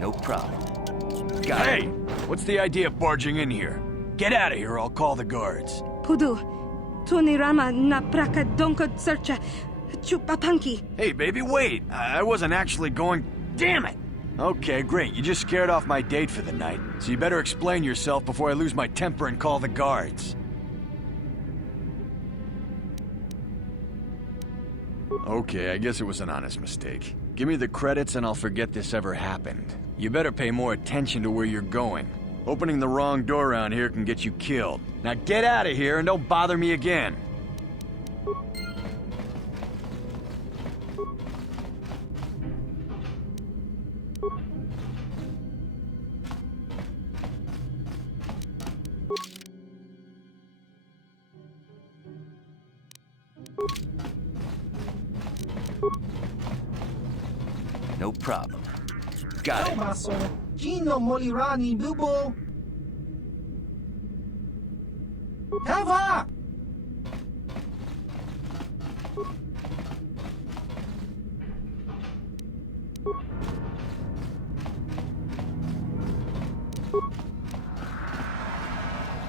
No problem. Hey! What's the idea of barging in here? Get out of here or I'll call the guards. Pudu, tunirama na praka donko searcha chupapanki. Hey, baby, wait! I wasn't actually going... Damn it! Okay, great. You just scared off my date for the night. So you better explain yourself before I lose my temper and call the guards. Okay, I guess it was an honest mistake. Give me the credits and I'll forget this ever happened. You better pay more attention to where you're going. Opening the wrong door around here can get you killed. Now get out of here and don't bother me again. No problem. Got it. Maso, Gino Molirani Bubo. Helva!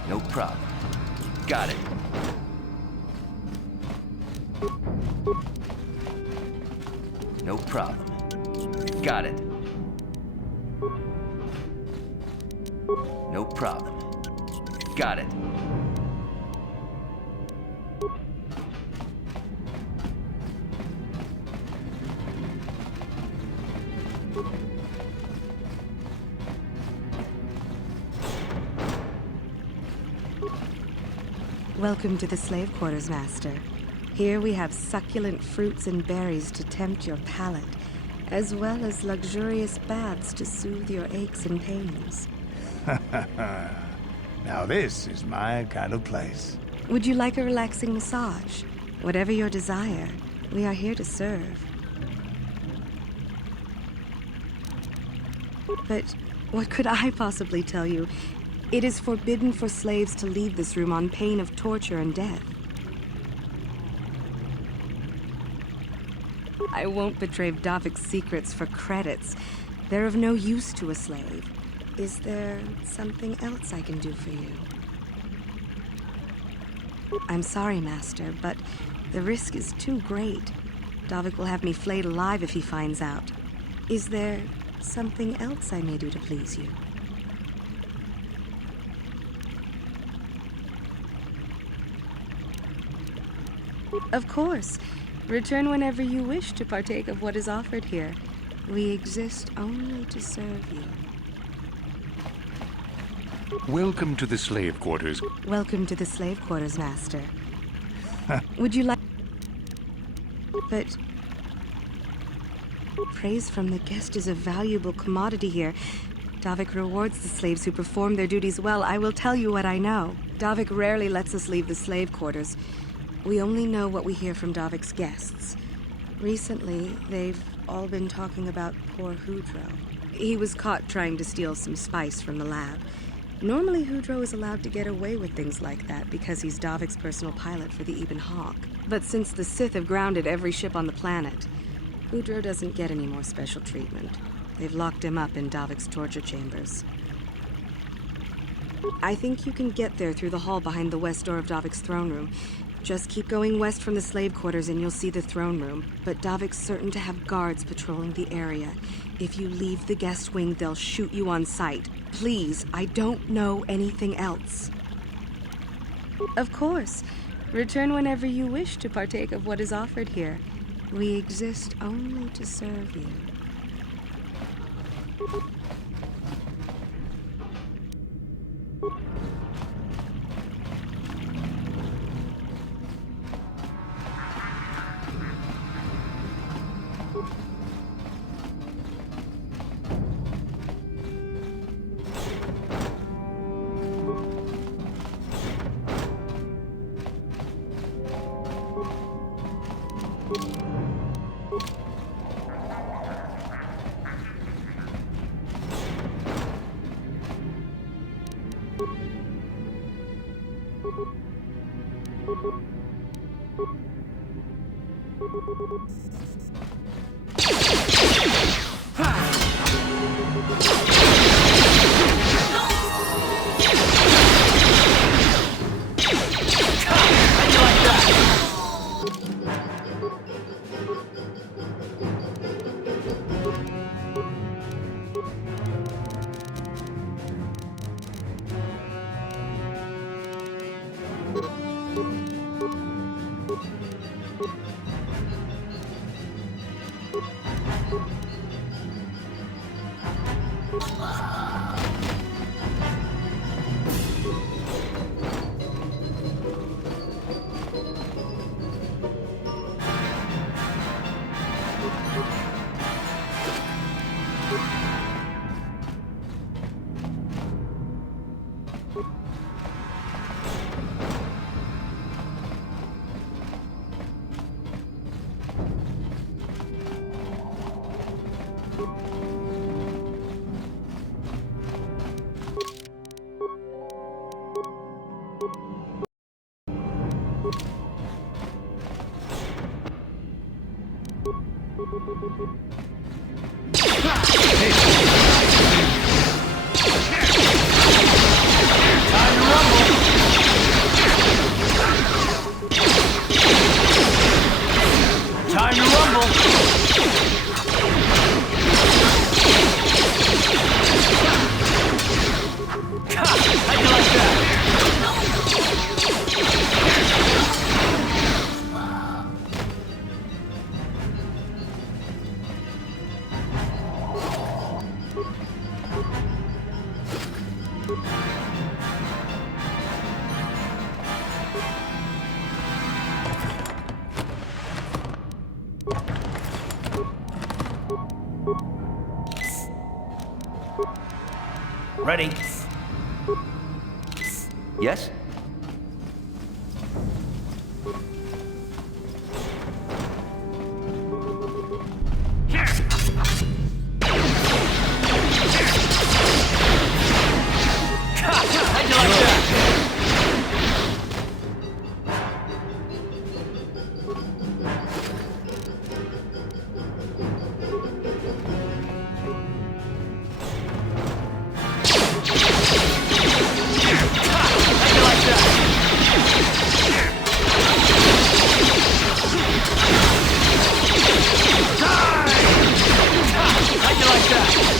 No problem. Got it. No problem. Got it. No problem. Got it. Welcome to the slave quarters, Master. Here we have succulent fruits and berries to tempt your palate, as well as luxurious baths to soothe your aches and pains. Now this is my kind of place. Would you like a relaxing massage? Whatever your desire, we are here to serve. But what could I possibly tell you? It is forbidden for slaves to leave this room on pain of torture and death. I won't betray Davik's secrets for credits. They're of no use to a slave. Is there something else I can do for you? I'm sorry, Master, but the risk is too great. Davik will have me flayed alive if he finds out. Is there something else I may do to please you? Of course. Return whenever you wish to partake of what is offered here. We exist only to serve you. Welcome to the slave quarters. Welcome to the slave quarters, Master. Would you like... But... praise from the guest is a valuable commodity here. Davik rewards the slaves who perform their duties well. I will tell you what I know. Davik rarely lets us leave the slave quarters. We only know what we hear from Davik's guests. Recently, they've all been talking about poor Hudro. He was caught trying to steal some spice from the lab. Normally, Hudro is allowed to get away with things like that because he's Davik's personal pilot for the Ebon Hawk. But since the Sith have grounded every ship on the planet, Hudro doesn't get any more special treatment. They've locked him up in Davik's torture chambers. I think you can get there through the hall behind the west door of Davik's throne room. Just keep going west from the slave quarters and you'll see the throne room. But Davik's certain to have guards patrolling the area. If you leave the guest wing, they'll shoot you on sight. Please, I don't know anything else. Of course. Return whenever you wish to partake of what is offered here. We exist only to serve you. Time to rumble! How'd you like that? Ready? Yes? How'd you like that?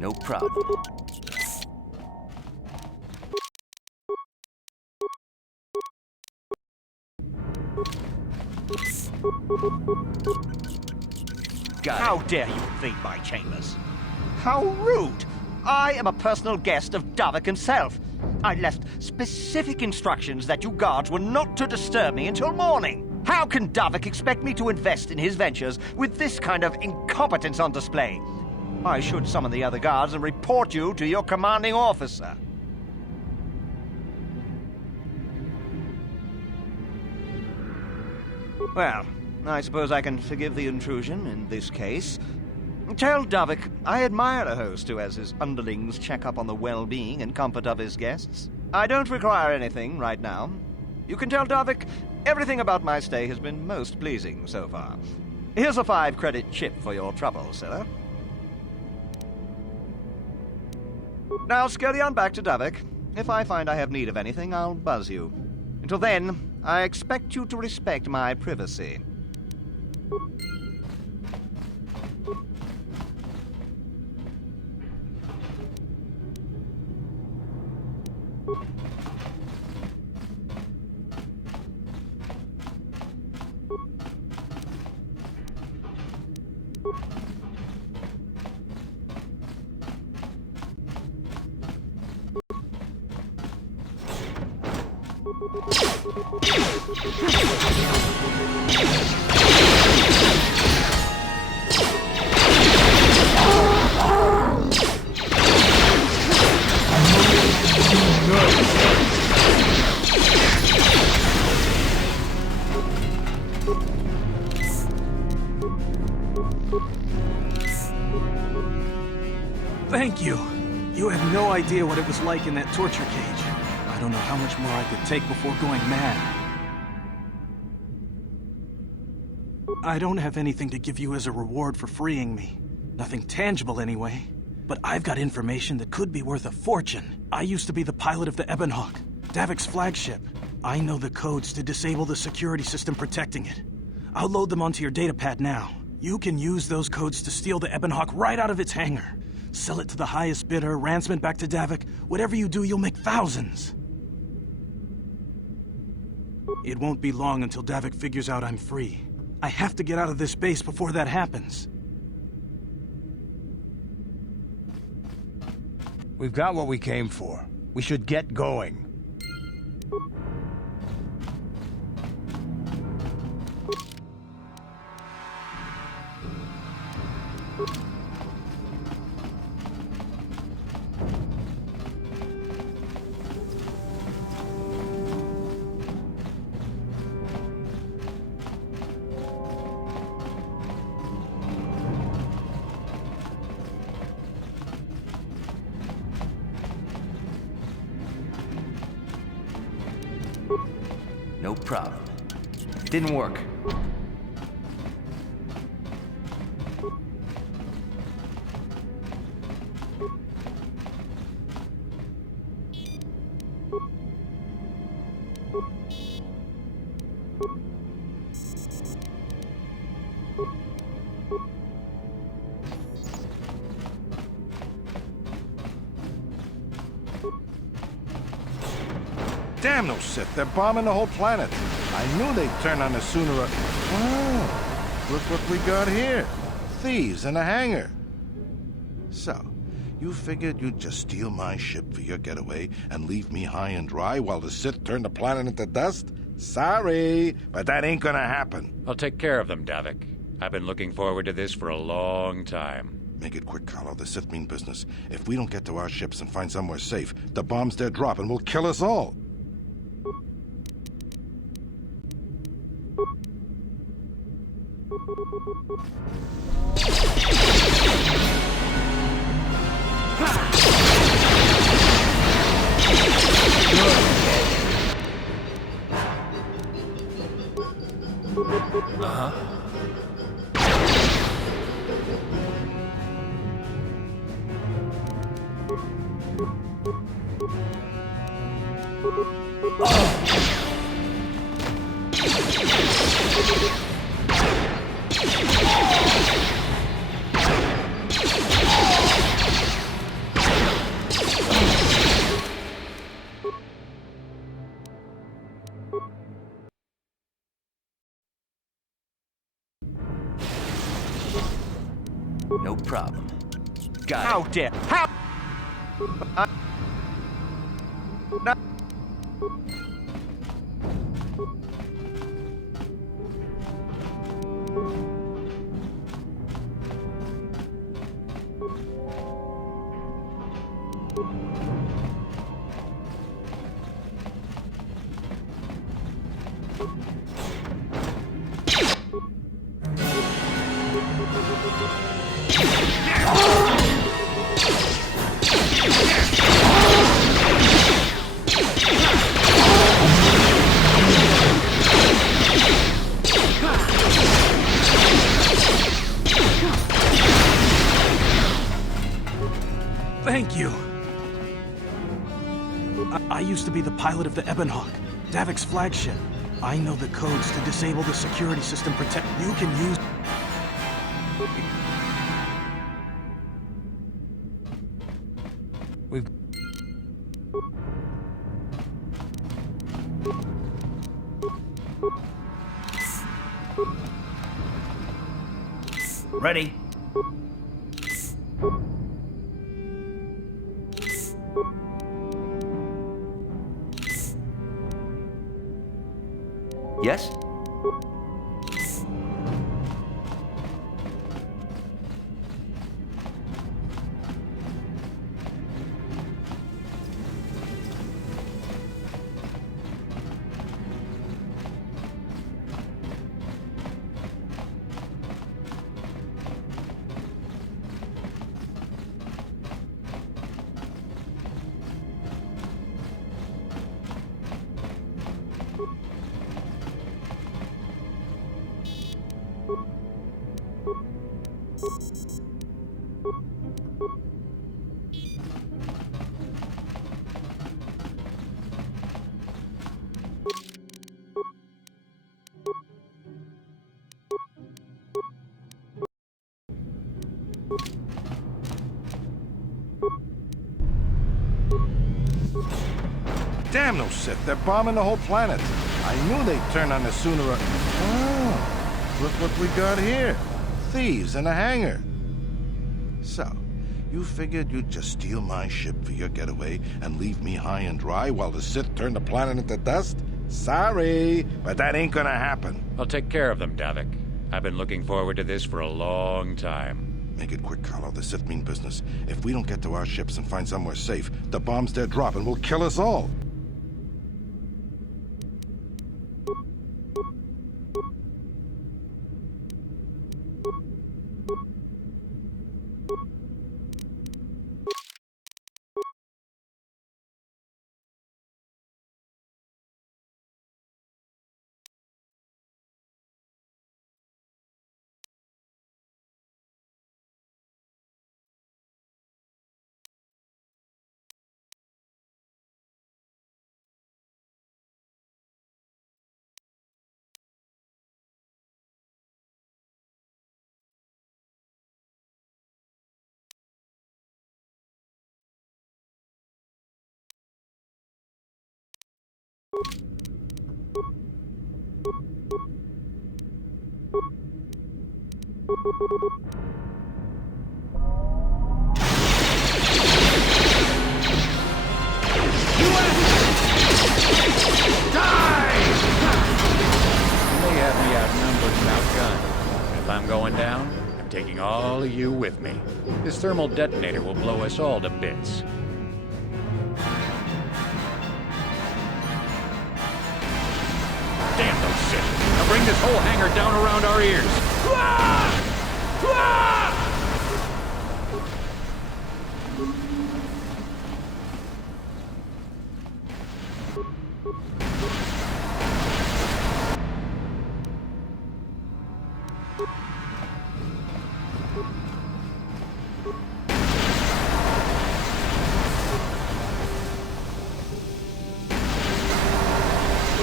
No problem. Got How it. dare you invade my chambers? How rude! I am a personal guest of Davik himself. I left specific instructions that you guards were not to disturb me until morning. How can Davik expect me to invest in his ventures with this kind of incompetence on display? I should summon the other guards and report you to your commanding officer. Well, I suppose I can forgive the intrusion in this case. Tell Davik I admire a host who has his underlings check up on the well-being and comfort of his guests. I don't require anything right now. You can tell Davik everything about my stay has been most pleasing so far. Here's a 5-credit chip for your trouble, sir. Now scurry on back to Davik. If I find I have need of anything, I'll buzz you. Until then, I expect you to respect my privacy. Thank you. You have no idea what it was like in that torture cage. I don't know how much more I could take before going mad. I don't have anything to give you as a reward for freeing me. Nothing tangible anyway. But I've got information that could be worth a fortune. I used to be the pilot of the Ebonhawk, Davik's flagship. I know the codes to disable the security system protecting it. I'll load them onto your datapad now. You can use those codes to steal the Ebonhawk right out of its hangar. Sell it to the highest bidder, ransom it back to Davik. Whatever you do, you'll make thousands. It won't be long until Davik figures out I'm free. I have to get out of this base before that happens. We've got what we came for. We should get going. No problem. Didn't work. Damn those Sith, they're bombing the whole planet. I knew they'd turn on us sooner or... Oh, look what we got here. Thieves in a hangar. So, you figured you'd just steal my ship for your getaway and leave me high and dry while the Sith turn the planet into dust? Sorry, but that ain't gonna happen. I'll take care of them, Davik. I've been looking forward to this for a long time. Make it quick, Carlo. The Sith mean business. If we don't get to our ships and find somewhere safe, the bombs they're dropping will kill us all. problem. Got How it. dare... How... No. Thank you. I used to be the pilot of the Ebonhawk, Davik's flagship. I know the codes to disable the security system protect. You can use... We've... Ready? Yes? Damn those Sith, they're bombing the whole planet. I knew they'd turn on us sooner or... Oh, look what we got here. Thieves in a hangar. So, you figured you'd just steal my ship for your getaway and leave me high and dry while the Sith turn the planet into dust? Sorry, but that ain't gonna happen. I'll take care of them, Davik. I've been looking forward to this for a long time. Make it quick, Carlo. The Sith mean business. If we don't get to our ships and find somewhere safe, the bombs they're dropping will kill us all. Taking all of you with me. This thermal detonator will blow us all to bits. Damn those Sith! Now bring this whole hangar down around our ears!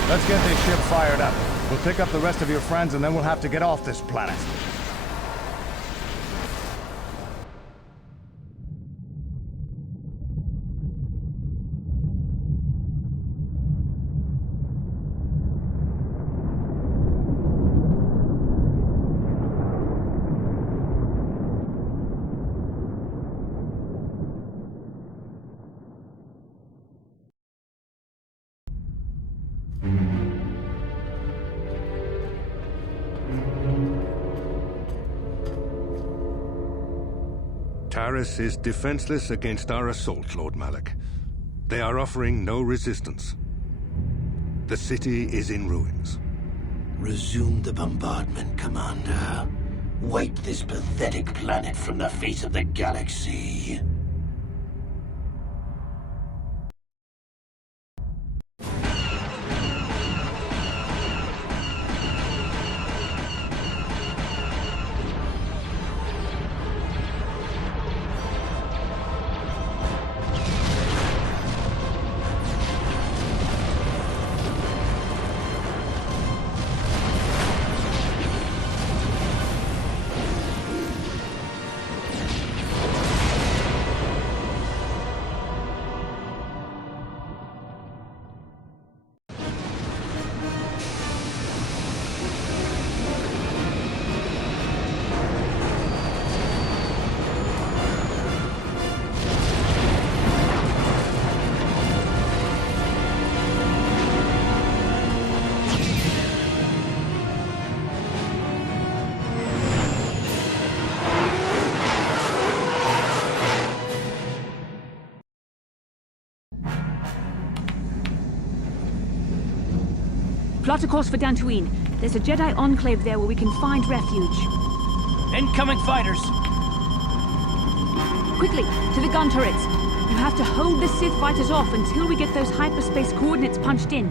Let's get this ship fired up. We'll pick up the rest of your friends and then we'll have to get off this planet. Taris is defenseless against our assault, Lord Malak. They are offering no resistance. The city is in ruins. Resume the bombardment, Commander. Wipe this pathetic planet from the face of the galaxy. Plot a course for Dantooine. There's a Jedi enclave there where we can find refuge. Incoming fighters! Quickly, to the gun turrets. You have to hold the Sith fighters off until we get those hyperspace coordinates punched in.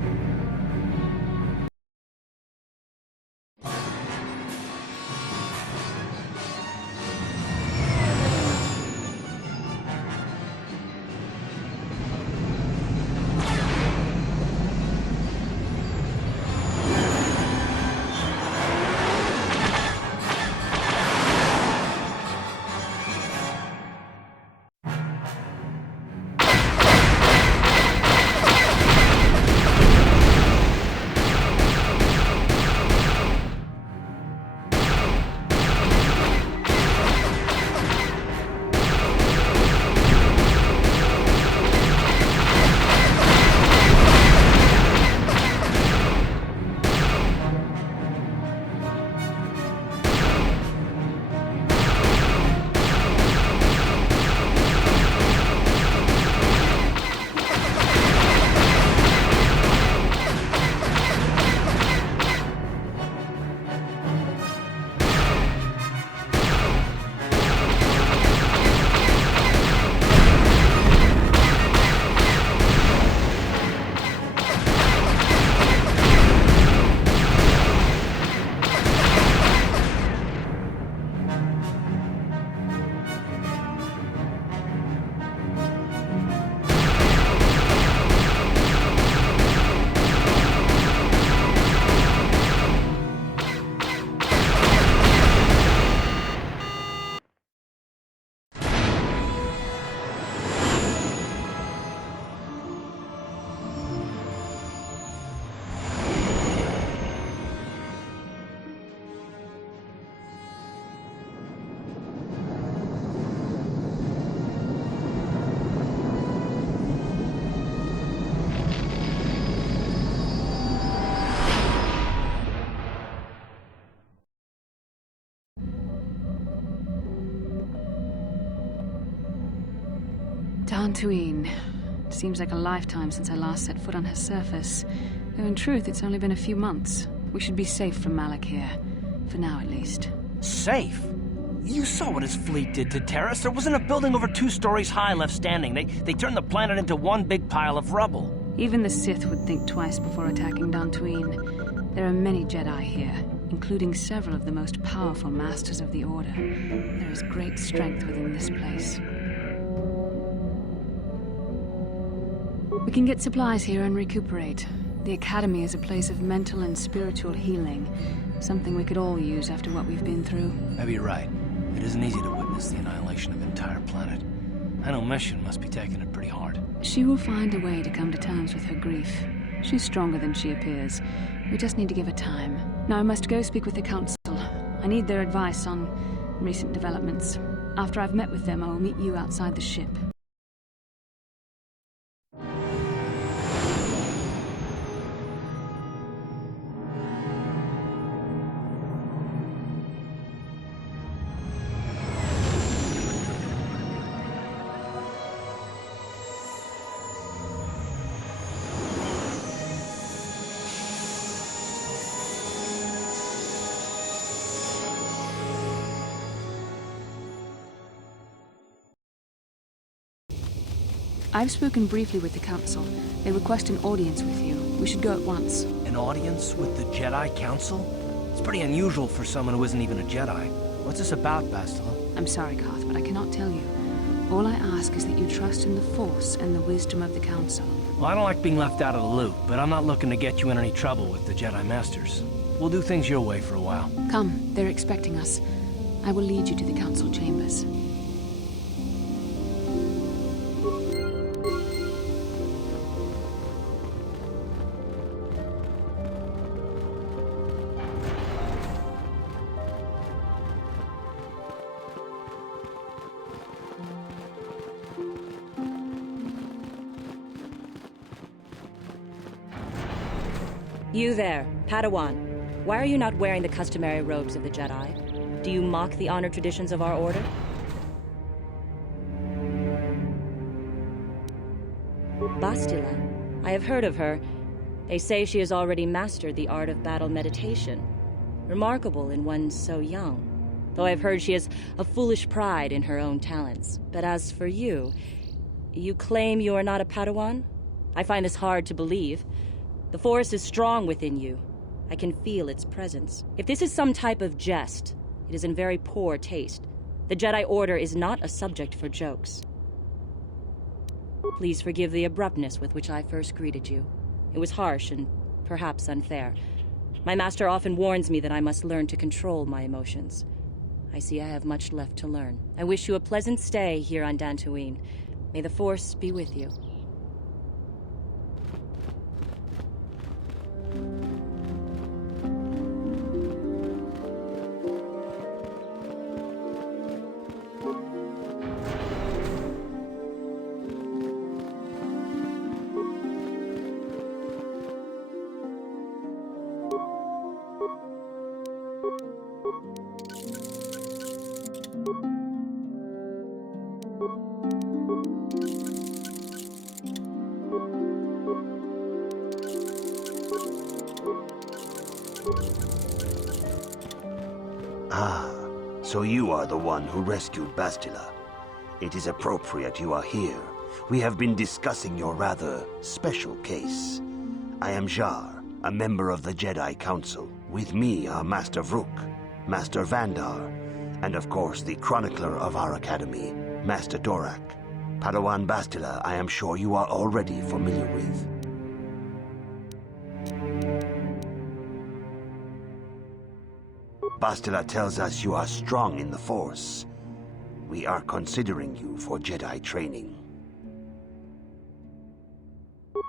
Dantooine. Seems like a lifetime since I last set foot on her surface. Though in truth, it's only been a few months. We should be safe from Malak here. For now, at least. Safe? You saw what his fleet did to Taris. There wasn't a building over 2 stories high left standing. They turned the planet into one big pile of rubble. Even the Sith would think twice before attacking Dantooine. There are many Jedi here, including several of the most powerful Masters of the Order. There is great strength within this place. We can get supplies here and recuperate. The Academy is a place of mental and spiritual healing. Something we could all use after what we've been through. Maybe you're right. It isn't easy to witness the annihilation of an entire planet. I know Mission must be taking it pretty hard. She will find a way to come to terms with her grief. She's stronger than she appears. We just need to give her time. Now I must go speak with the Council. I need their advice on recent developments. After I've met with them, I will meet you outside the ship. I've spoken briefly with the Council. They request an audience with you. We should go at once. An audience with the Jedi Council? It's pretty unusual for someone who isn't even a Jedi. What's this about, Bastila? I'm sorry, Garth, but I cannot tell you. All I ask is that you trust in the Force and the wisdom of the Council. Well, I don't like being left out of the loop, but I'm not looking to get you in any trouble with the Jedi Masters. We'll do things your way for a while. Come, they're expecting us. I will lead you to the Council chambers. You there, Padawan. Why are you not wearing the customary robes of the Jedi? Do you mock the honor traditions of our order? Bastila. I have heard of her. They say she has already mastered the art of battle meditation. Remarkable in one so young. Though I've heard she has a foolish pride in her own talents. But as for you, you claim you are not a Padawan? I find this hard to believe. The Force is strong within you. I can feel its presence. If this is some type of jest, it is in very poor taste. The Jedi Order is not a subject for jokes. Please forgive the abruptness with which I first greeted you. It was harsh and perhaps unfair. My master often warns me that I must learn to control my emotions. I see I have much left to learn. I wish you a pleasant stay here on Dantooine. May the Force be with you. Ah, so you are the one who rescued Bastila. It is appropriate you are here. We have been discussing your rather special case. I am Jar, a member of the Jedi Council. With me are Master Vrook, Master Vandar, and of course the chronicler of our academy, Master Dorak. Padawan Bastila, I am sure you are already familiar with. Bastila tells us you are strong in the Force. We are considering you for Jedi training.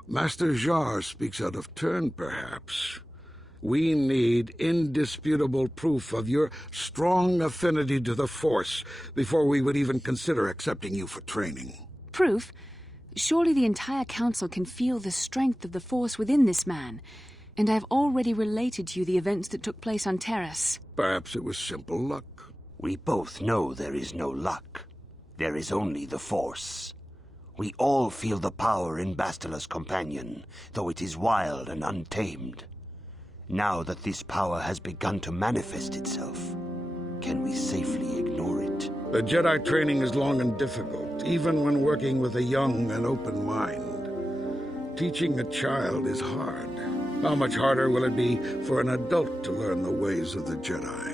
Master Jar speaks out of turn, perhaps. We need indisputable proof of your strong affinity to the Force before we would even consider accepting you for training. Proof? Surely the entire Council can feel the strength of the Force within this man. And I've already related to you the events that took place on Terrace. Perhaps it was simple luck. We both know there is no luck. There is only the Force. We all feel the power in Bastila's companion, though it is wild and untamed. Now that this power has begun to manifest itself, can we safely ignore it? The Jedi training is long and difficult, even when working with a young and open mind. Teaching a child is hard. How much harder will it be for an adult to learn the ways of the Jedi?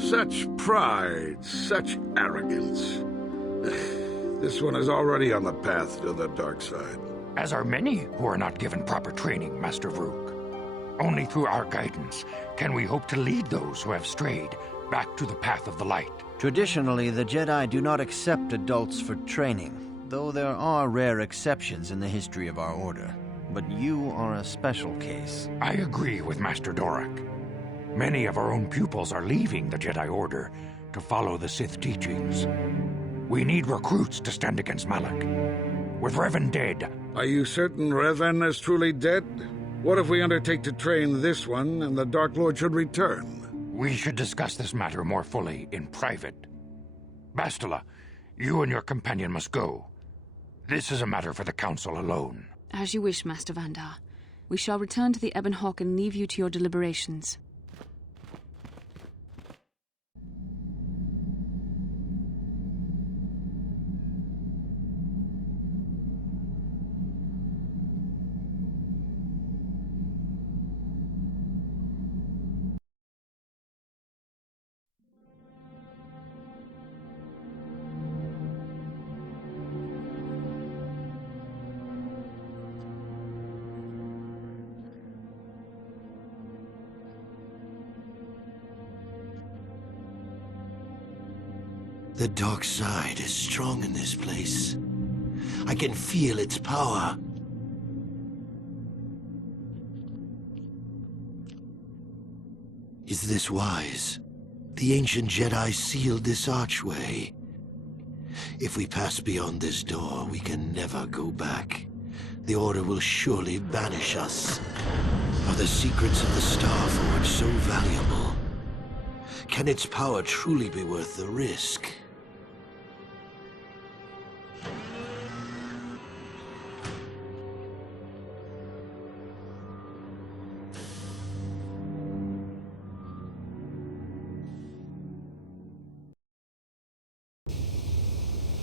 Such pride, such arrogance. This one is already on the path to the dark side. As are many who are not given proper training, Master Vrook. Only through our guidance can we hope to lead those who have strayed back to the path of the light. Traditionally, the Jedi do not accept adults for training, though there are rare exceptions in the history of our order. But you are a special case. I agree with Master Dorak. Many of our own pupils are leaving the Jedi Order to follow the Sith teachings. We need recruits to stand against Malak. With Revan dead... Are you certain Revan is truly dead? What if we undertake to train this one and the Dark Lord should return? We should discuss this matter more fully in private. Bastila, you and your companion must go. This is a matter for the Council alone. As you wish, Master Vandar. We shall return to the Ebon Hawk and leave you to your deliberations. The dark side is strong in this place. I can feel its power. Is this wise? The ancient Jedi sealed this archway. If we pass beyond this door, we can never go back. The Order will surely banish us. Are the secrets of the Star Forge so valuable? Can its power truly be worth the risk?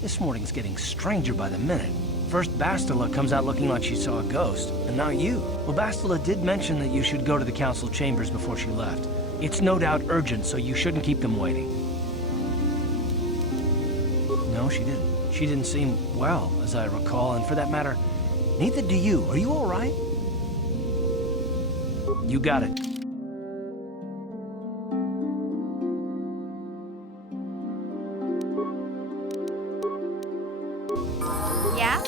This morning's getting stranger by the minute. First, Bastila comes out looking like she saw a ghost, and now you. Well, Bastila did mention that you should go to the council chambers before she left. It's no doubt urgent, so you shouldn't keep them waiting. No, she didn't. She didn't seem well, as I recall, and for that matter, neither do you. Are you all right? You got it. Yeah?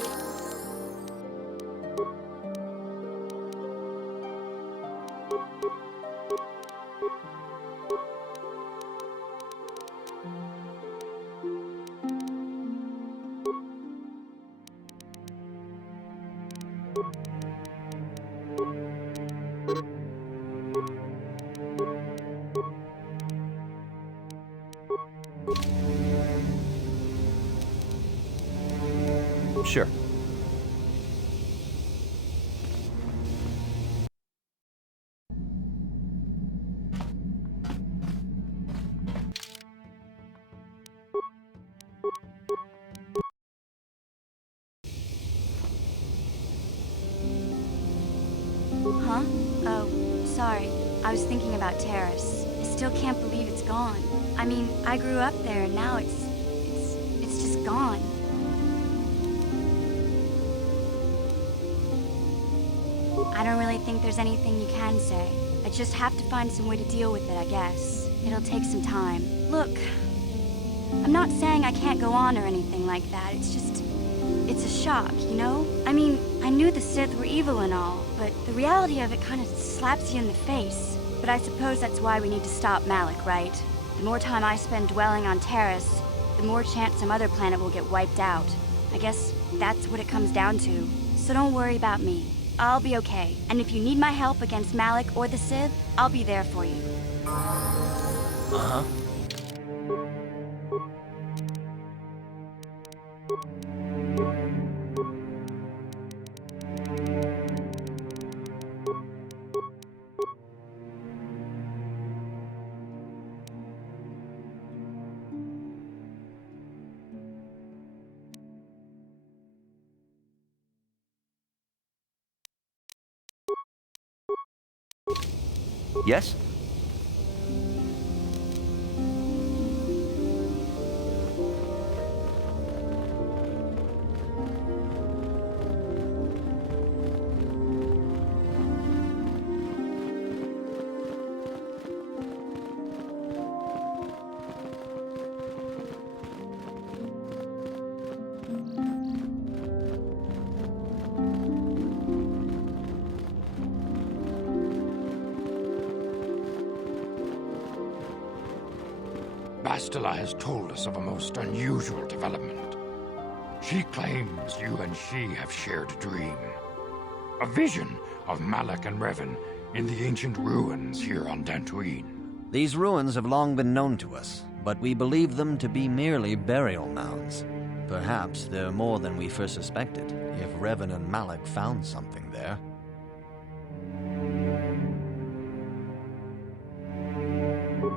Sure. Huh? Oh, sorry. I was thinking about Terrace. I still can't believe it's gone. I mean, I grew up there and now it's just gone. I don't really think there's anything you can say. I just have to find some way to deal with it, I guess. It'll take some time. Look, I'm not saying I can't go on or anything like that. It's just, it's a shock, you know? I mean, I knew the Sith were evil and all, but the reality of it kind of slaps you in the face. But I suppose that's why we need to stop Malak, right? The more time I spend dwelling on Terrace, the more chance some other planet will get wiped out. I guess that's what it comes down to. So don't worry about me. I'll be okay. And if you need my help against Malak or the Sith, I'll be there for you. Uh-huh. Yes? Bastila has told us of a most unusual development. She claims you and she have shared a dream. A vision of Malak and Revan in the ancient ruins here on Dantooine. These ruins have long been known to us, but we believe them to be merely burial mounds. Perhaps they're more than we first suspected, if Revan and Malak found something there.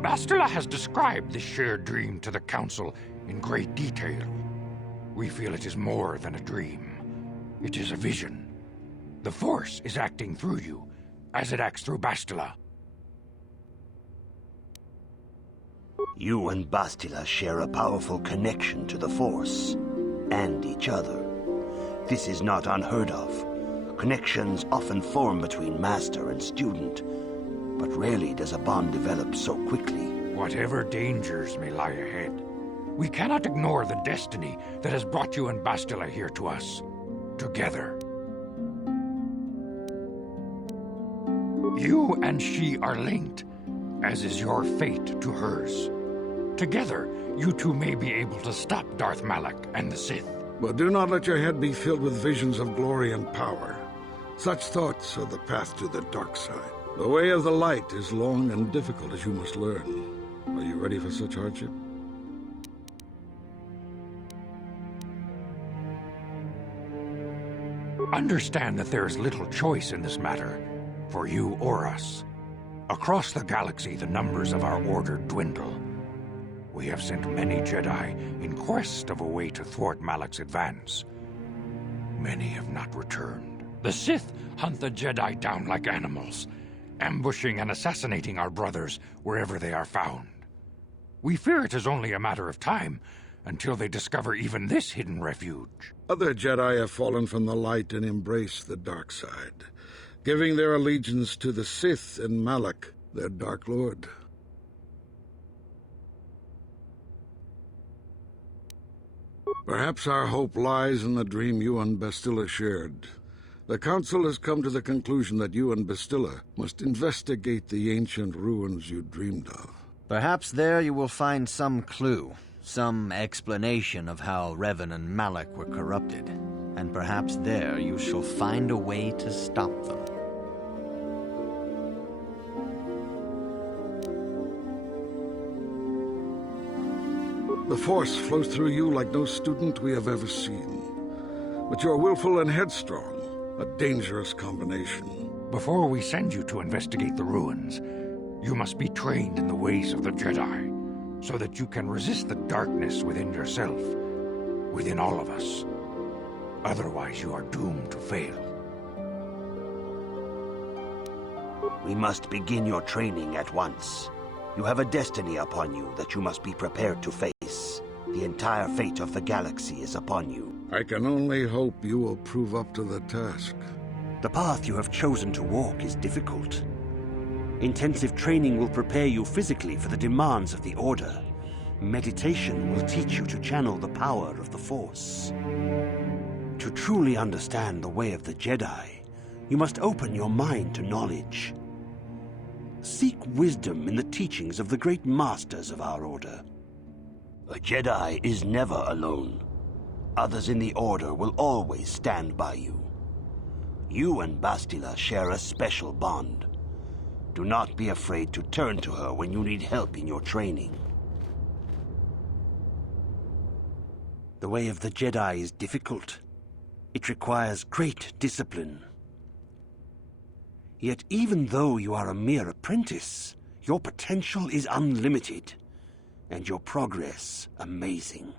Bastila has described this shared dream to the Council in great detail. We feel it is more than a dream. It is a vision. The Force is acting through you, as it acts through Bastila. You and Bastila share a powerful connection to the Force, and each other. This is not unheard of. Connections often form between master and student, but rarely does a bond develop so quickly. Whatever dangers may lie ahead, We cannot ignore the destiny that has brought you and Bastila here to us. Together. You and she are linked, as is your fate to hers. Together, you two may be able to stop Darth Malak and the Sith. But do not let your head be filled with visions of glory and power. Such thoughts are the path to the dark side. The way of the light is long and difficult, as you must learn. Are you ready for such hardship? Understand that there is little choice in this matter, for you or us. Across the galaxy, the numbers of our order dwindle. We have sent many Jedi in quest of a way to thwart Malak's advance. Many have not returned. The Sith hunt the Jedi down like animals, ambushing and assassinating our brothers wherever they are found. We fear it is only a matter of time until they discover even this hidden refuge. Other Jedi have fallen from the light and embraced the dark side, giving their allegiance to the Sith and Malak, their Dark Lord. Perhaps our hope lies in the dream you and Bastila shared. The Council has come to the conclusion that you and Bastila must investigate the ancient ruins you dreamed of. Perhaps there you will find some clue, some explanation of how Revan and Malak were corrupted. And perhaps there you shall find a way to stop them. The Force flows through you like no student we have ever seen. But you are willful and headstrong, a dangerous combination. Before we send you to investigate the ruins, you must be trained in the ways of the Jedi, so that you can resist the darkness within yourself, within all of us. Otherwise, you are doomed to fail. We must begin your training at once. You have a destiny upon you that you must be prepared to face. The entire fate of the galaxy is upon you. I can only hope you will prove up to the task. The path you have chosen to walk is difficult. Intensive training will prepare you physically for the demands of the Order. Meditation will teach you to channel the power of the Force. To truly understand the way of the Jedi, you must open your mind to knowledge. Seek wisdom in the teachings of the great masters of our Order. A Jedi is never alone. Others in the Order will always stand by you. You and Bastila share a special bond. Do not be afraid to turn to her when you need help in your training. The way of the Jedi is difficult. It requires great discipline. Yet even though you are a mere apprentice, your potential is unlimited, and your progress amazing.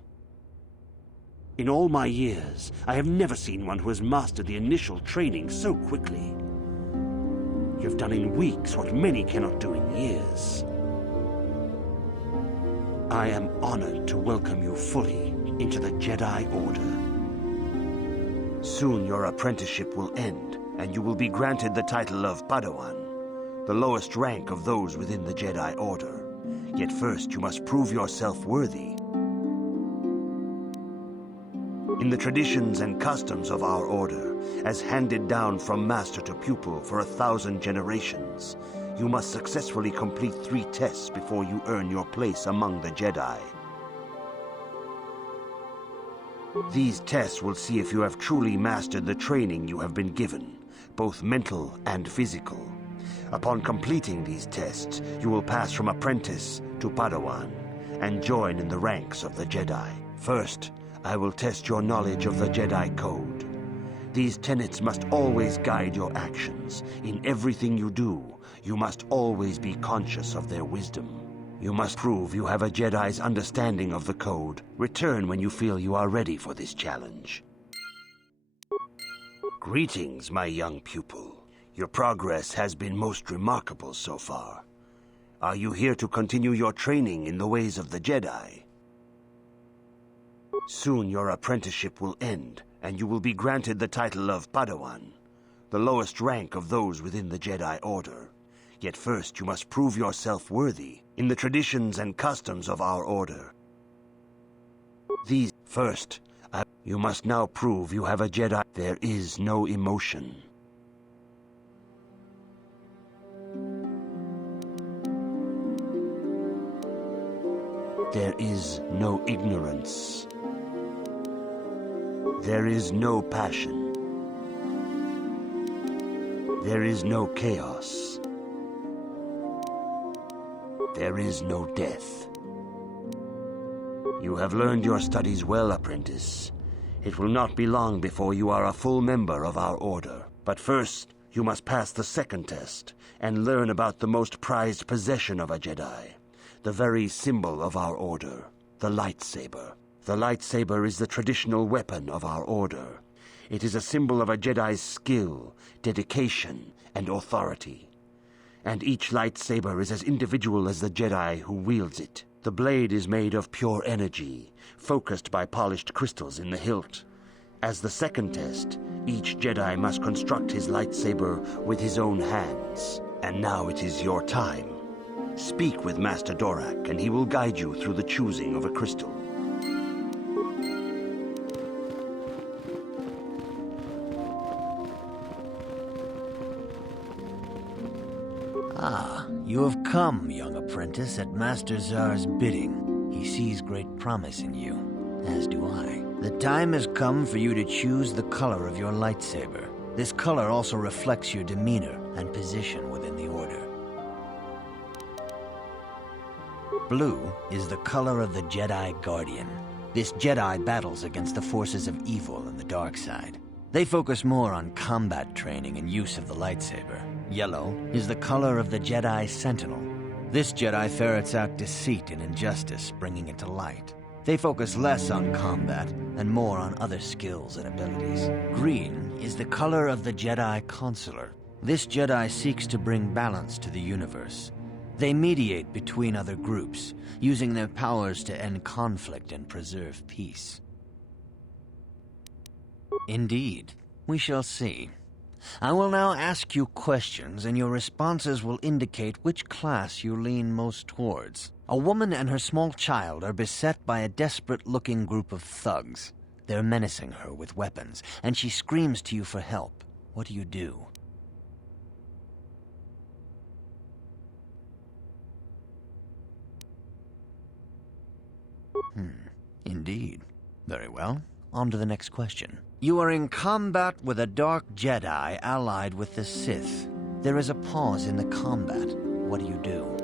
In all my years, I have never seen one who has mastered the initial training so quickly. You've done in weeks what many cannot do in years. I am honored to welcome you fully into the Jedi Order. Soon your apprenticeship will end, and you will be granted the title of Padawan, the lowest rank of those within the Jedi Order. Yet first you must prove yourself worthy. In the traditions and customs of our Order, as handed down from master to pupil for 1,000 generations, you must successfully complete 3 tests before you earn your place among the Jedi. These tests will see if you have truly mastered the training you have been given, both mental and physical. Upon completing these tests, you will pass from apprentice to Padawan and join in the ranks of the Jedi. First, I will test your knowledge of the Jedi Code. These tenets must always guide your actions. In everything you do, you must always be conscious of their wisdom. You must prove you have a Jedi's understanding of the Code. Return when you feel you are ready for this challenge. Greetings, my young pupil. Your progress has been most remarkable so far. Are you here to continue your training in the ways of the Jedi? Soon your apprenticeship will end, and you will be granted the title of Padawan, the lowest rank of those within the Jedi Order. Yet first you must prove yourself worthy. In the traditions and customs of our Order, These first. You must now prove you have a Jedi. There is no emotion. There is no ignorance. There is no passion. There is no chaos. There is no death. You have learned your studies well, apprentice. It will not be long before you are a full member of our order. But first, you must pass the second test and learn about the most prized possession of a Jedi. The very symbol of our order, the lightsaber. The lightsaber is the traditional weapon of our order. It is a symbol of a Jedi's skill, dedication, and authority. And each lightsaber is as individual as the Jedi who wields it. The blade is made of pure energy, focused by polished crystals in the hilt. As the second test, each Jedi must construct his lightsaber with his own hands. And now it is your time. Speak with Master Dorak, and he will guide you through the choosing of a crystal. Ah, you have come, young apprentice, at Master Zar's bidding. He sees great promise in you, as do I. The time has come for you to choose the color of your lightsaber. This color also reflects your demeanor and position within the Order. Blue is the color of the Jedi Guardian. This Jedi battles against the forces of evil and the dark side. They focus more on combat training and use of the lightsaber. Yellow is the color of the Jedi Sentinel. This Jedi ferrets out deceit and injustice, bringing it to light. They focus less on combat and more on other skills and abilities. Green is the color of the Jedi Consular. This Jedi seeks to bring balance to the universe. They mediate between other groups, using their powers to end conflict and preserve peace. Indeed, we shall see. I will now ask you questions, and your responses will indicate which class you lean most towards. A woman and her small child are beset by a desperate-looking group of thugs. They're menacing her with weapons, and she screams to you for help. What do? Indeed. Very well. On to the next question. You are in combat with a dark Jedi allied with the Sith. There is a pause in the combat. What do?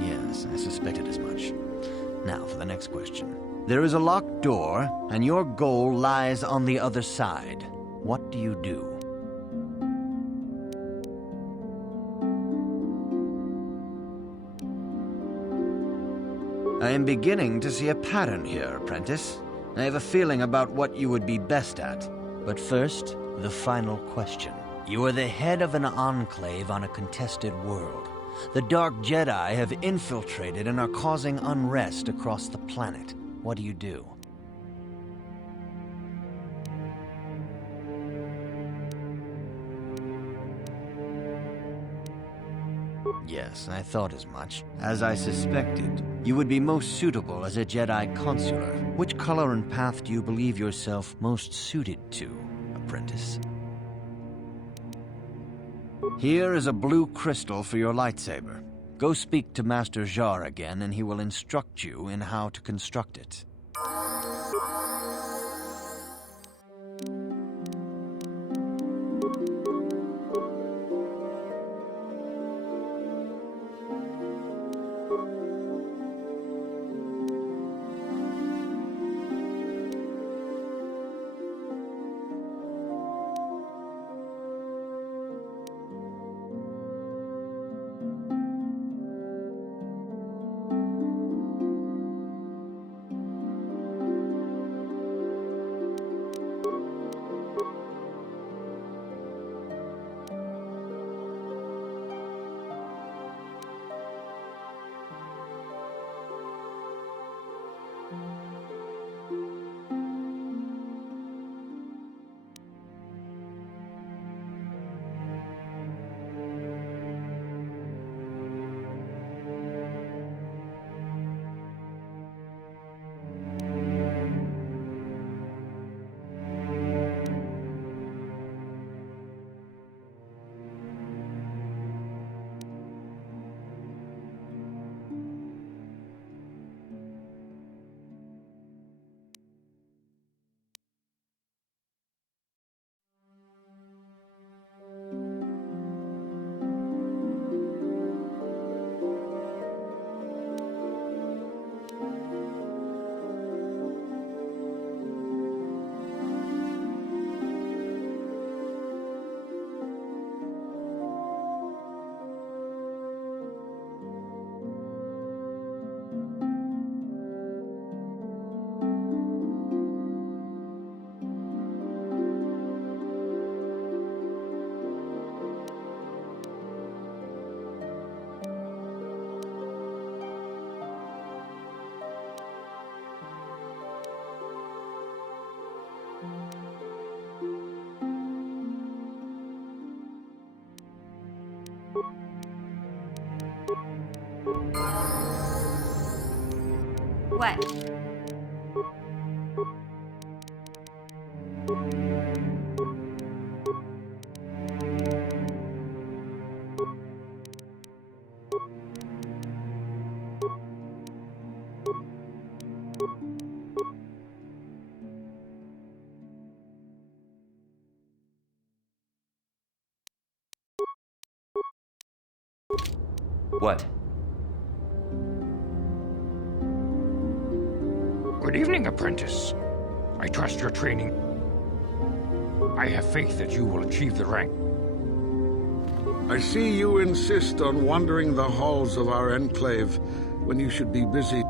Yes, I suspected as much. Now for the next question. There is a locked door, and your goal lies on the other side. What do you do? I am beginning to see a pattern here, apprentice. I have a feeling about what you would be best at. But first, the final question. You are the head of an enclave on a contested world. The Dark Jedi have infiltrated and are causing unrest across the planet. What do? Yes, I thought as much. As I suspected, you would be most suitable as a Jedi Consular. Which color and path do you believe yourself most suited to, apprentice? Here is a blue crystal for your lightsaber. Go speak to Master Jar again, and he will instruct you in how to construct it. What? What? Good evening, apprentice. I trust your training. I have faith that you will achieve the rank. I see you insist on wandering the halls of our enclave when you should be busy.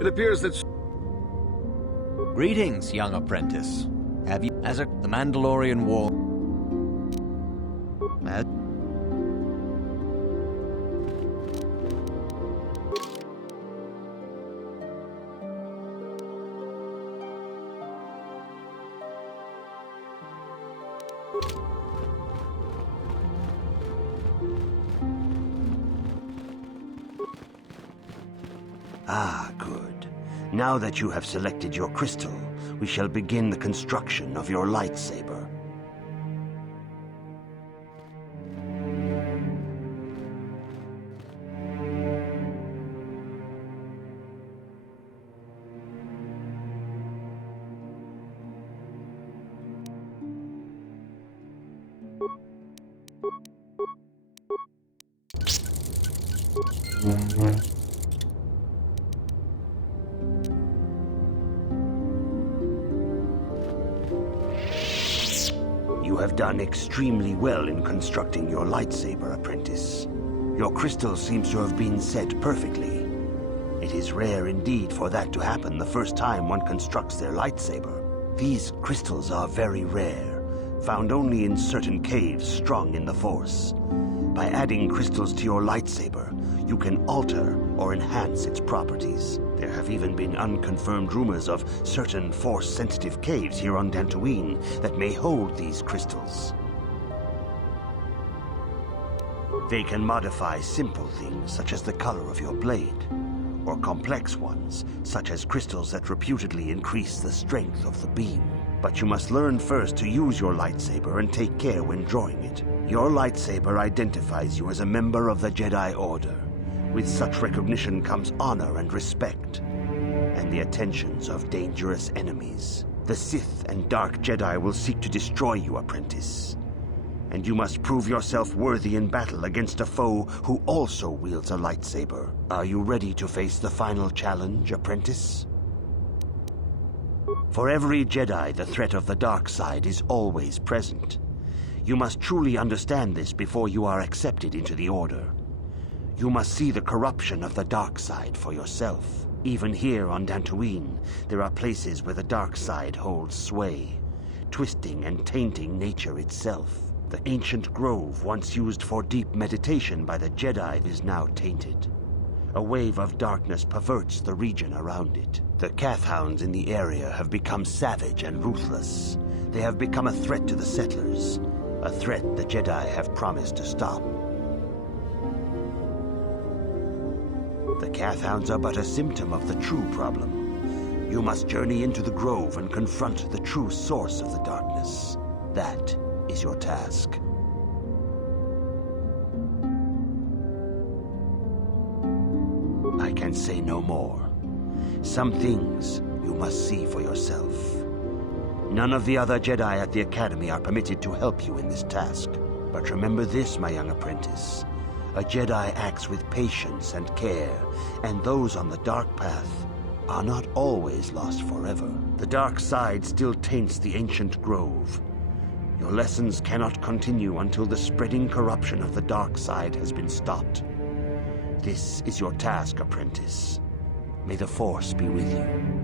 It appears that... Greetings, young apprentice. Have you... the Mandalorian War... Ah, good. Now that you have selected your crystal, we shall begin the construction of your lightsaber. You have done extremely well in constructing your lightsaber, apprentice. Your crystal seems to have been set perfectly. It is rare indeed for that to happen the first time one constructs their lightsaber. These crystals are very rare, found only in certain caves strung in the Force. By adding crystals to your lightsaber, you can alter or enhance its properties. There have even been unconfirmed rumors of certain Force-sensitive caves here on Dantooine that may hold these crystals. They can modify simple things such as the color of your blade, or complex ones such as crystals that reputedly increase the strength of the beam. But you must learn first to use your lightsaber and take care when drawing it. Your lightsaber identifies you as a member of the Jedi Order. With such recognition comes honor and respect, and the attentions of dangerous enemies. The Sith and Dark Jedi will seek to destroy you, apprentice. And you must prove yourself worthy in battle against a foe who also wields a lightsaber. Are you ready to face the final challenge, apprentice? For every Jedi, the threat of the dark side is always present. You must truly understand this before you are accepted into the Order. You must see the corruption of the dark side for yourself. Even here on Dantooine, there are places where the dark side holds sway, twisting and tainting nature itself. The ancient grove once used for deep meditation by the Jedi is now tainted. A wave of darkness perverts the region around it. The Kathhounds in the area have become savage and ruthless. They have become a threat to the settlers, a threat the Jedi have promised to stop. The Kathhounds are but a symptom of the true problem. You must journey into the grove and confront the true source of the darkness. That is your task. I can say no more. Some things you must see for yourself. None of the other Jedi at the Academy are permitted to help you in this task. But remember this, my young apprentice. A Jedi acts with patience and care, and those on the dark path are not always lost forever. The dark side still taints the ancient grove. Your lessons cannot continue until the spreading corruption of the dark side has been stopped. This is your task, apprentice. May the Force be with you.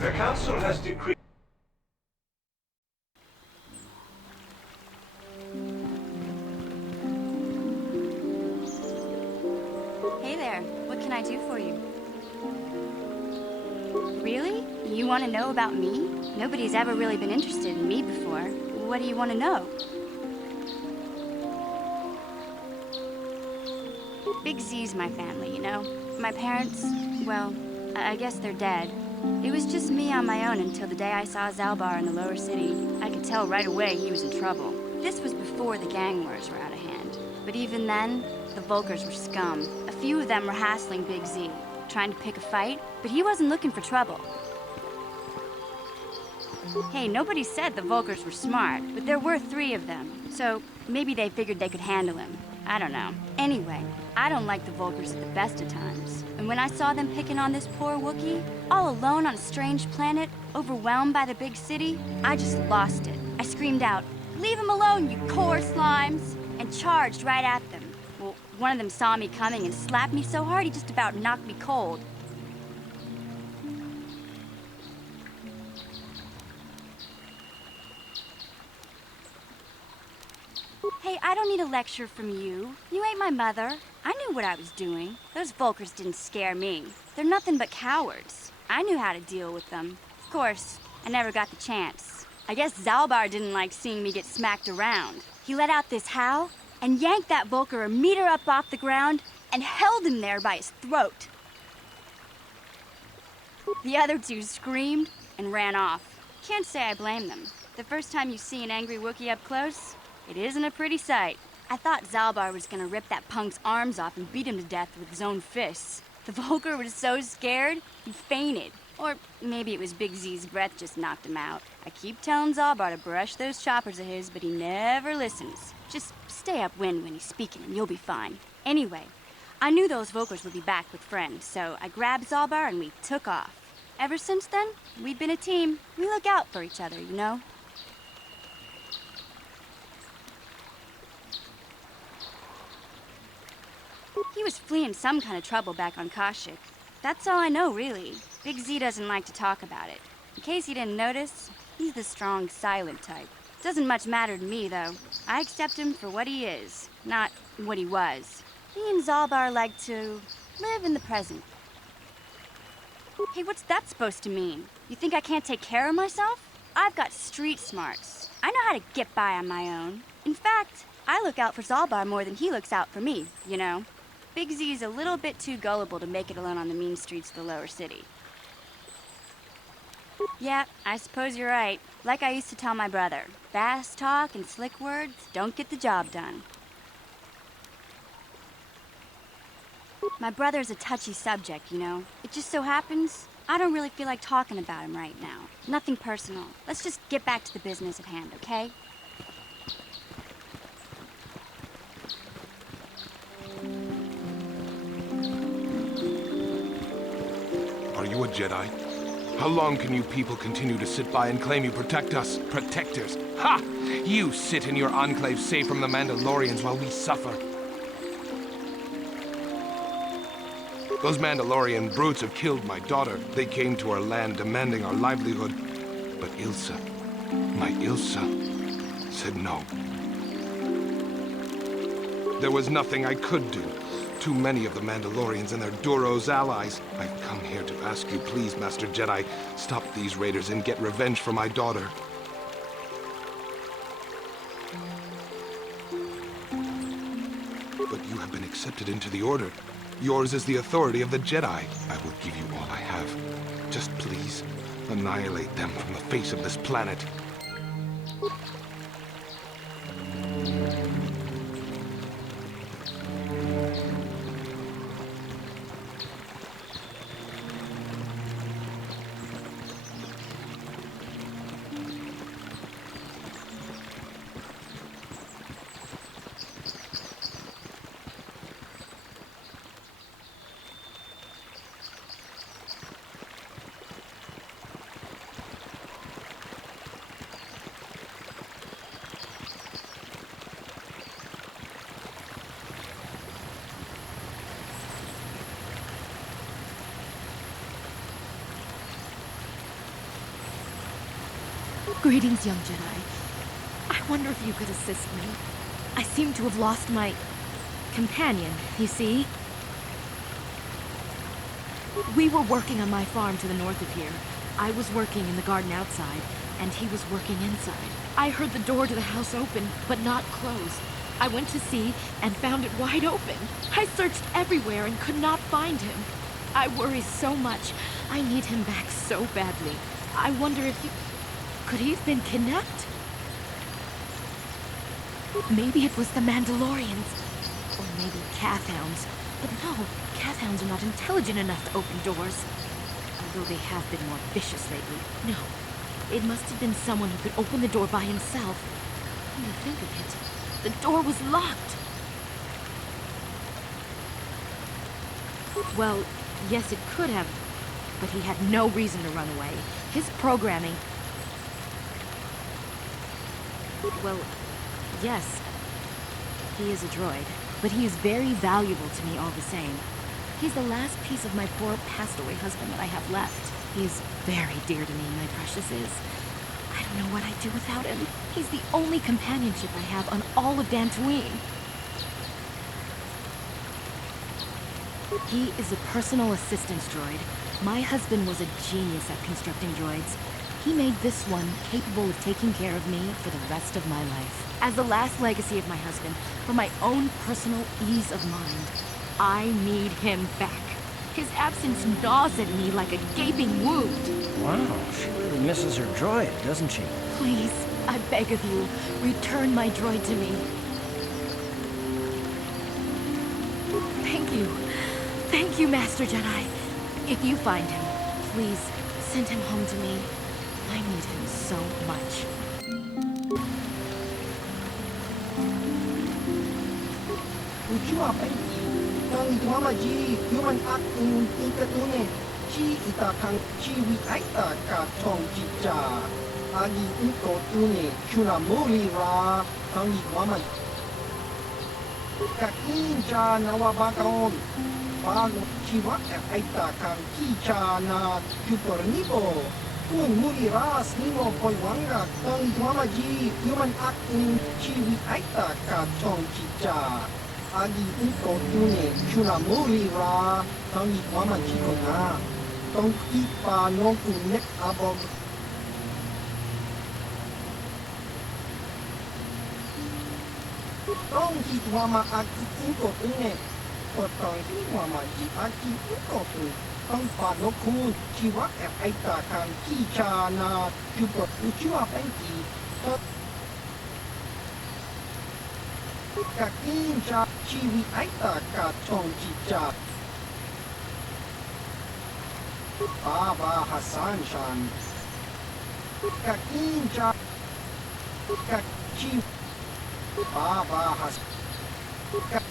The council has decreed. Hey there, what can I do for you? Really? You want to know about me? Nobody's ever really been interested in me before. What do you want to know? Big Z's my family, you know? My parents, well, I guess they're dead. It was just me on my own until the day I saw Zalbar in the lower city. I could tell right away he was in trouble. This was before the gang wars were out of hand. But even then, the Volkers were scum. A few of them were hassling Big Z, trying to pick a fight, but he wasn't looking for trouble. Hey, nobody said the Volkers were smart, but there were 3 of them, so maybe they figured they could handle him. I don't know. Anyway, I don't like the Volkers at the best of times. And when I saw them picking on this poor Wookiee, all alone on a strange planet, overwhelmed by the big city, I just lost it. I screamed out, "Leave him alone, you core slimes!" and charged right at them. Well, one of them saw me coming and slapped me so hard he just about knocked me cold. Hey, I don't need a lecture from you. You ain't my mother. I knew what I was doing. Those Volkers didn't scare me. They're nothing but cowards. I knew how to deal with them. Of course, I never got the chance. I guess Zalbar didn't like seeing me get smacked around. He let out this howl and yanked that Volker a meter up off the ground and held him there by his throat. The other 2 screamed and ran off. Can't say I blame them. The first time you see an angry Wookiee up close, it isn't a pretty sight. I thought Zalbar was gonna rip that punk's arms off and beat him to death with his own fists. The Volker was so scared, he fainted. Or maybe it was Big Z's breath just knocked him out. I keep telling Zalbar to brush those choppers of his, but he never listens. Just stay upwind when he's speaking and you'll be fine. Anyway, I knew those Volkers would be back with friends, so I grabbed Zalbar and we took off. Ever since then, we've been a team. We look out for each other, you know? He was fleeing some kind of trouble back on Kashyyyk. That's all I know, really. Big Z doesn't like to talk about it. In case you didn't notice, he's the strong, silent type. Doesn't much matter to me, though. I accept him for what he is, not what he was. He and Zalbar like to live in the present. Hey, what's that supposed to mean? You think I can't take care of myself? I've got street smarts. I know how to get by on my own. In fact, I look out for Zalbar more than he looks out for me, you know. Big Z's a little bit too gullible to make it alone on the mean streets of the lower city. Yeah, I suppose you're right. Like I used to tell my brother, fast talk and slick words don't get the job done. My brother's a touchy subject, you know. It just so happens I don't really feel like talking about him right now. Nothing personal. Let's just get back to the business at hand, okay? Are you a Jedi? How long can you people continue to sit by and claim you protect us? Protectors? Ha! You sit in your enclave safe from the Mandalorians while we suffer. Those Mandalorian brutes have killed my daughter. They came to our land demanding our livelihood. But Ilsa, my Ilsa, said no. There was nothing I could do. Too many of the Mandalorians and their Duros allies. I've come here to ask you, please, Master Jedi, stop these raiders and get revenge for my daughter. But you have been accepted into the Order. Yours is the authority of the Jedi. I will give you all I have. Just please, annihilate them from the face of this planet. Greetings, young Jedi. I wonder if you could assist me. I seem to have lost my companion, you see? We were working on my farm to the north of here. I was working in the garden outside, and he was working inside. I heard the door to the house open, but not close. I went to see and found it wide open. I searched everywhere and could not find him. I worry so much. I need him back so badly. I wonder if you... Could he have been kidnapped? Maybe it was the Mandalorians. Or maybe Cathhounds. But no, Cathhounds are not intelligent enough to open doors. Although they have been more vicious lately. No, it must have been someone who could open the door by himself. Come to think of it, the door was locked. Well, yes, it could have. But he had no reason to run away. His programming... Well, yes, he is a droid, but he is very valuable to me all the same. He's the last piece of my poor passed-away husband that I have left. He is very dear to me, my precious is. I don't know what I'd do without him. He's the only companionship I have on all of Dantooine. He is a personal assistance droid. My husband was a genius at constructing droids. He made this one capable of taking care of me for the rest of my life. As the last legacy of my husband, for my own personal ease of mind, I need him back. His absence gnaws at me like a gaping wound. Wow, she really misses her droid, doesn't she? Please, I beg of you, return my droid to me. Thank you. Thank you, Master Jedi. If you find him, please send him home to me. I need him so much. Ucua penki, kang ituama ji, human akun inkatune, chi itakang chi wi aita ka tong chicha. Agi inko tune, chuna muli ra, kang ituama. Kakin cha nawabakaon, bago chiwa aita kang kicha na kupornibo. Kung muli ras nimo koy wanga kang ituama ji, human akun chi wi aita ka tong chicha. Agi inko tune chuna muli ra kang ituama ji ko na. Tong ipa nong unek abog. Tong hitwama aki inkotune. Potong hitwama ji aki inkotu. Tong panoku chiwa aita kan kicha na jupot uchiwa penki. Kakincha chiwi aita ka tong chicha. Baba Hassan Shan. Kakincha. Kachi. Baba Hassan. Kachi.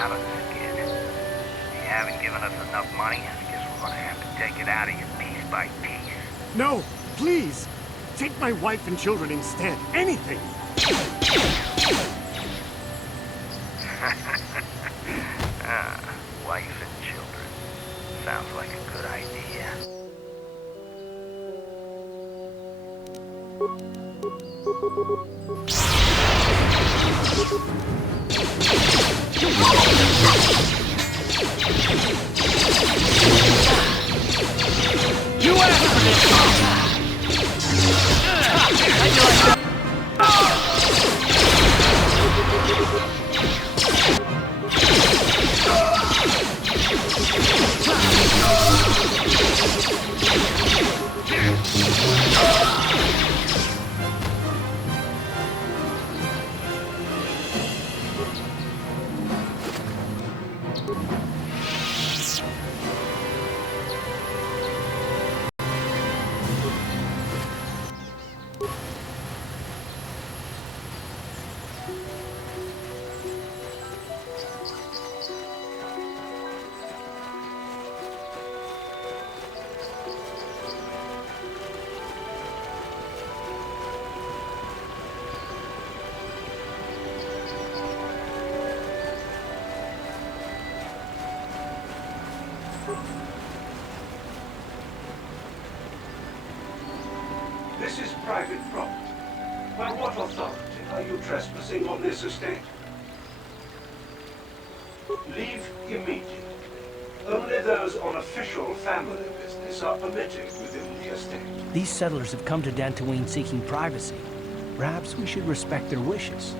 Out of this, kid. You haven't given us enough money. I guess we're gonna have to take it out of you piece by piece. No, please! Take my wife and children instead. Anything! Wife and children. Sounds like a good idea. You asked for this! How'd you like that? This is private property. By what authority are you trespassing on this estate? Leave immediately. Only those on official family business are permitted within the estate. These settlers have come to Dantooine seeking privacy. Perhaps we should respect their wishes.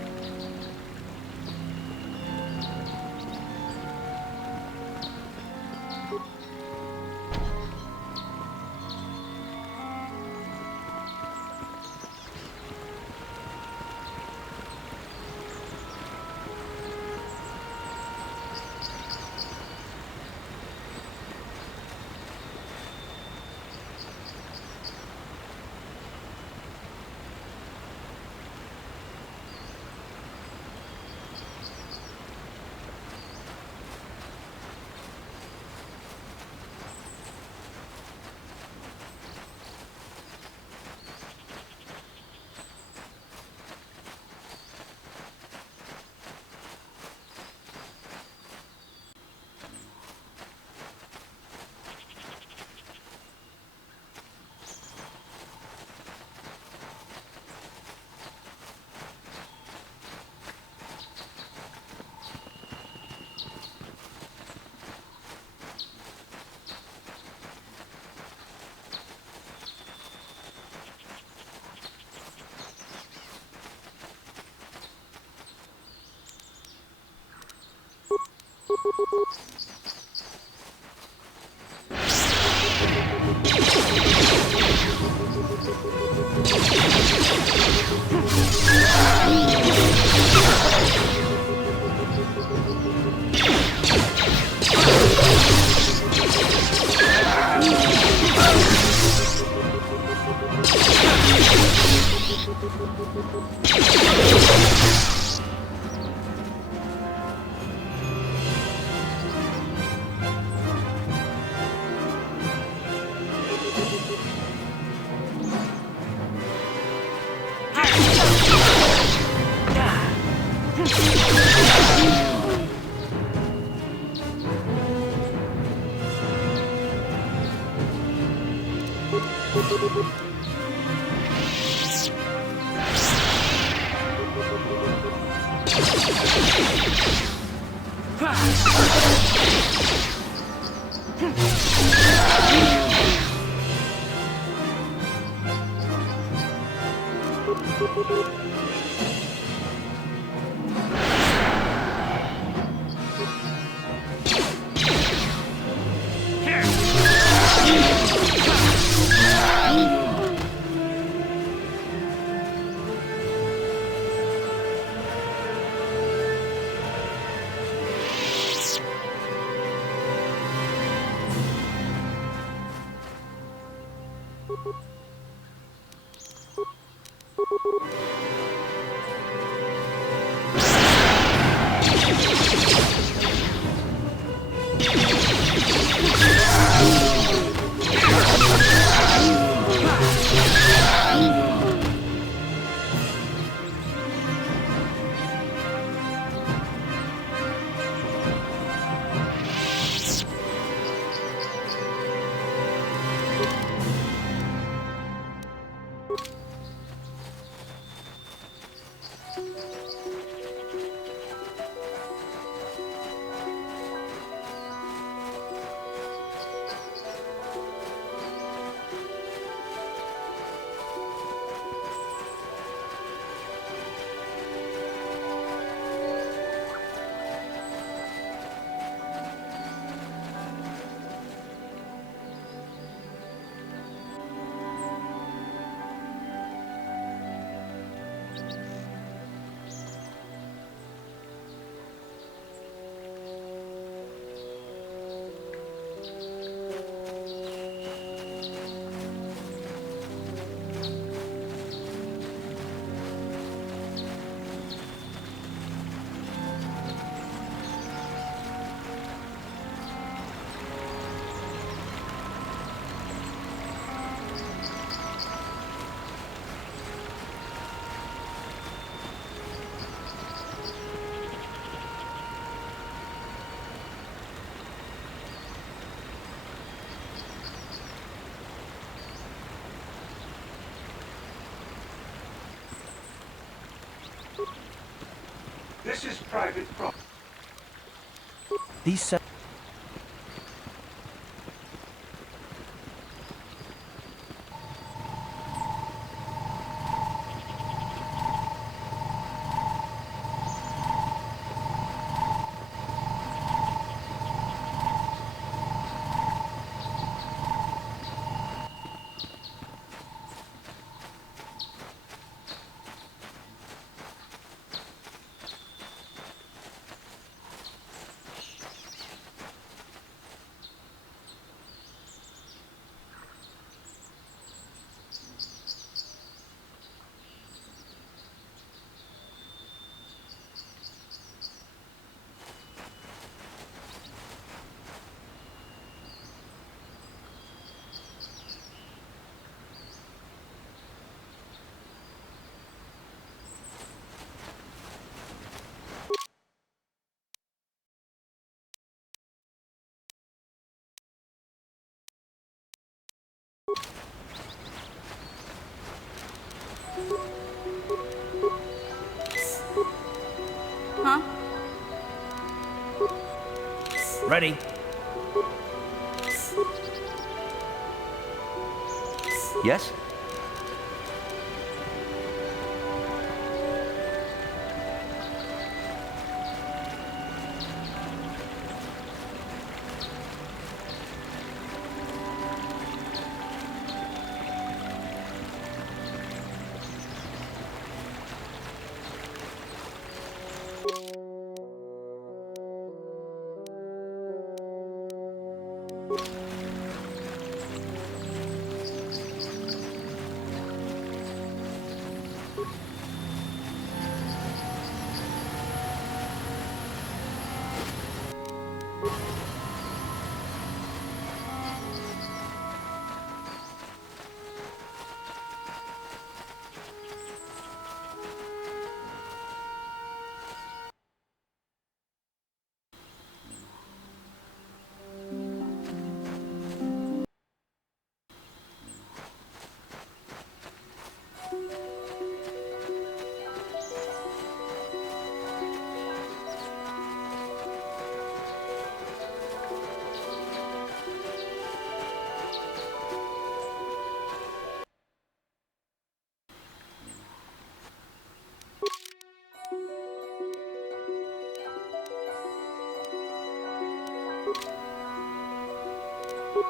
This is private property. These Huh? ready. Yes? How'd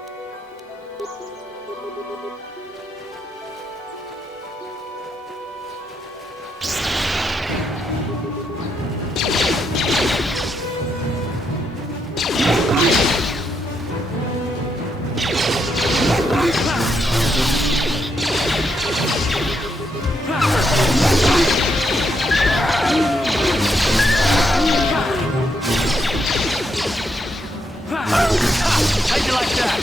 you like that?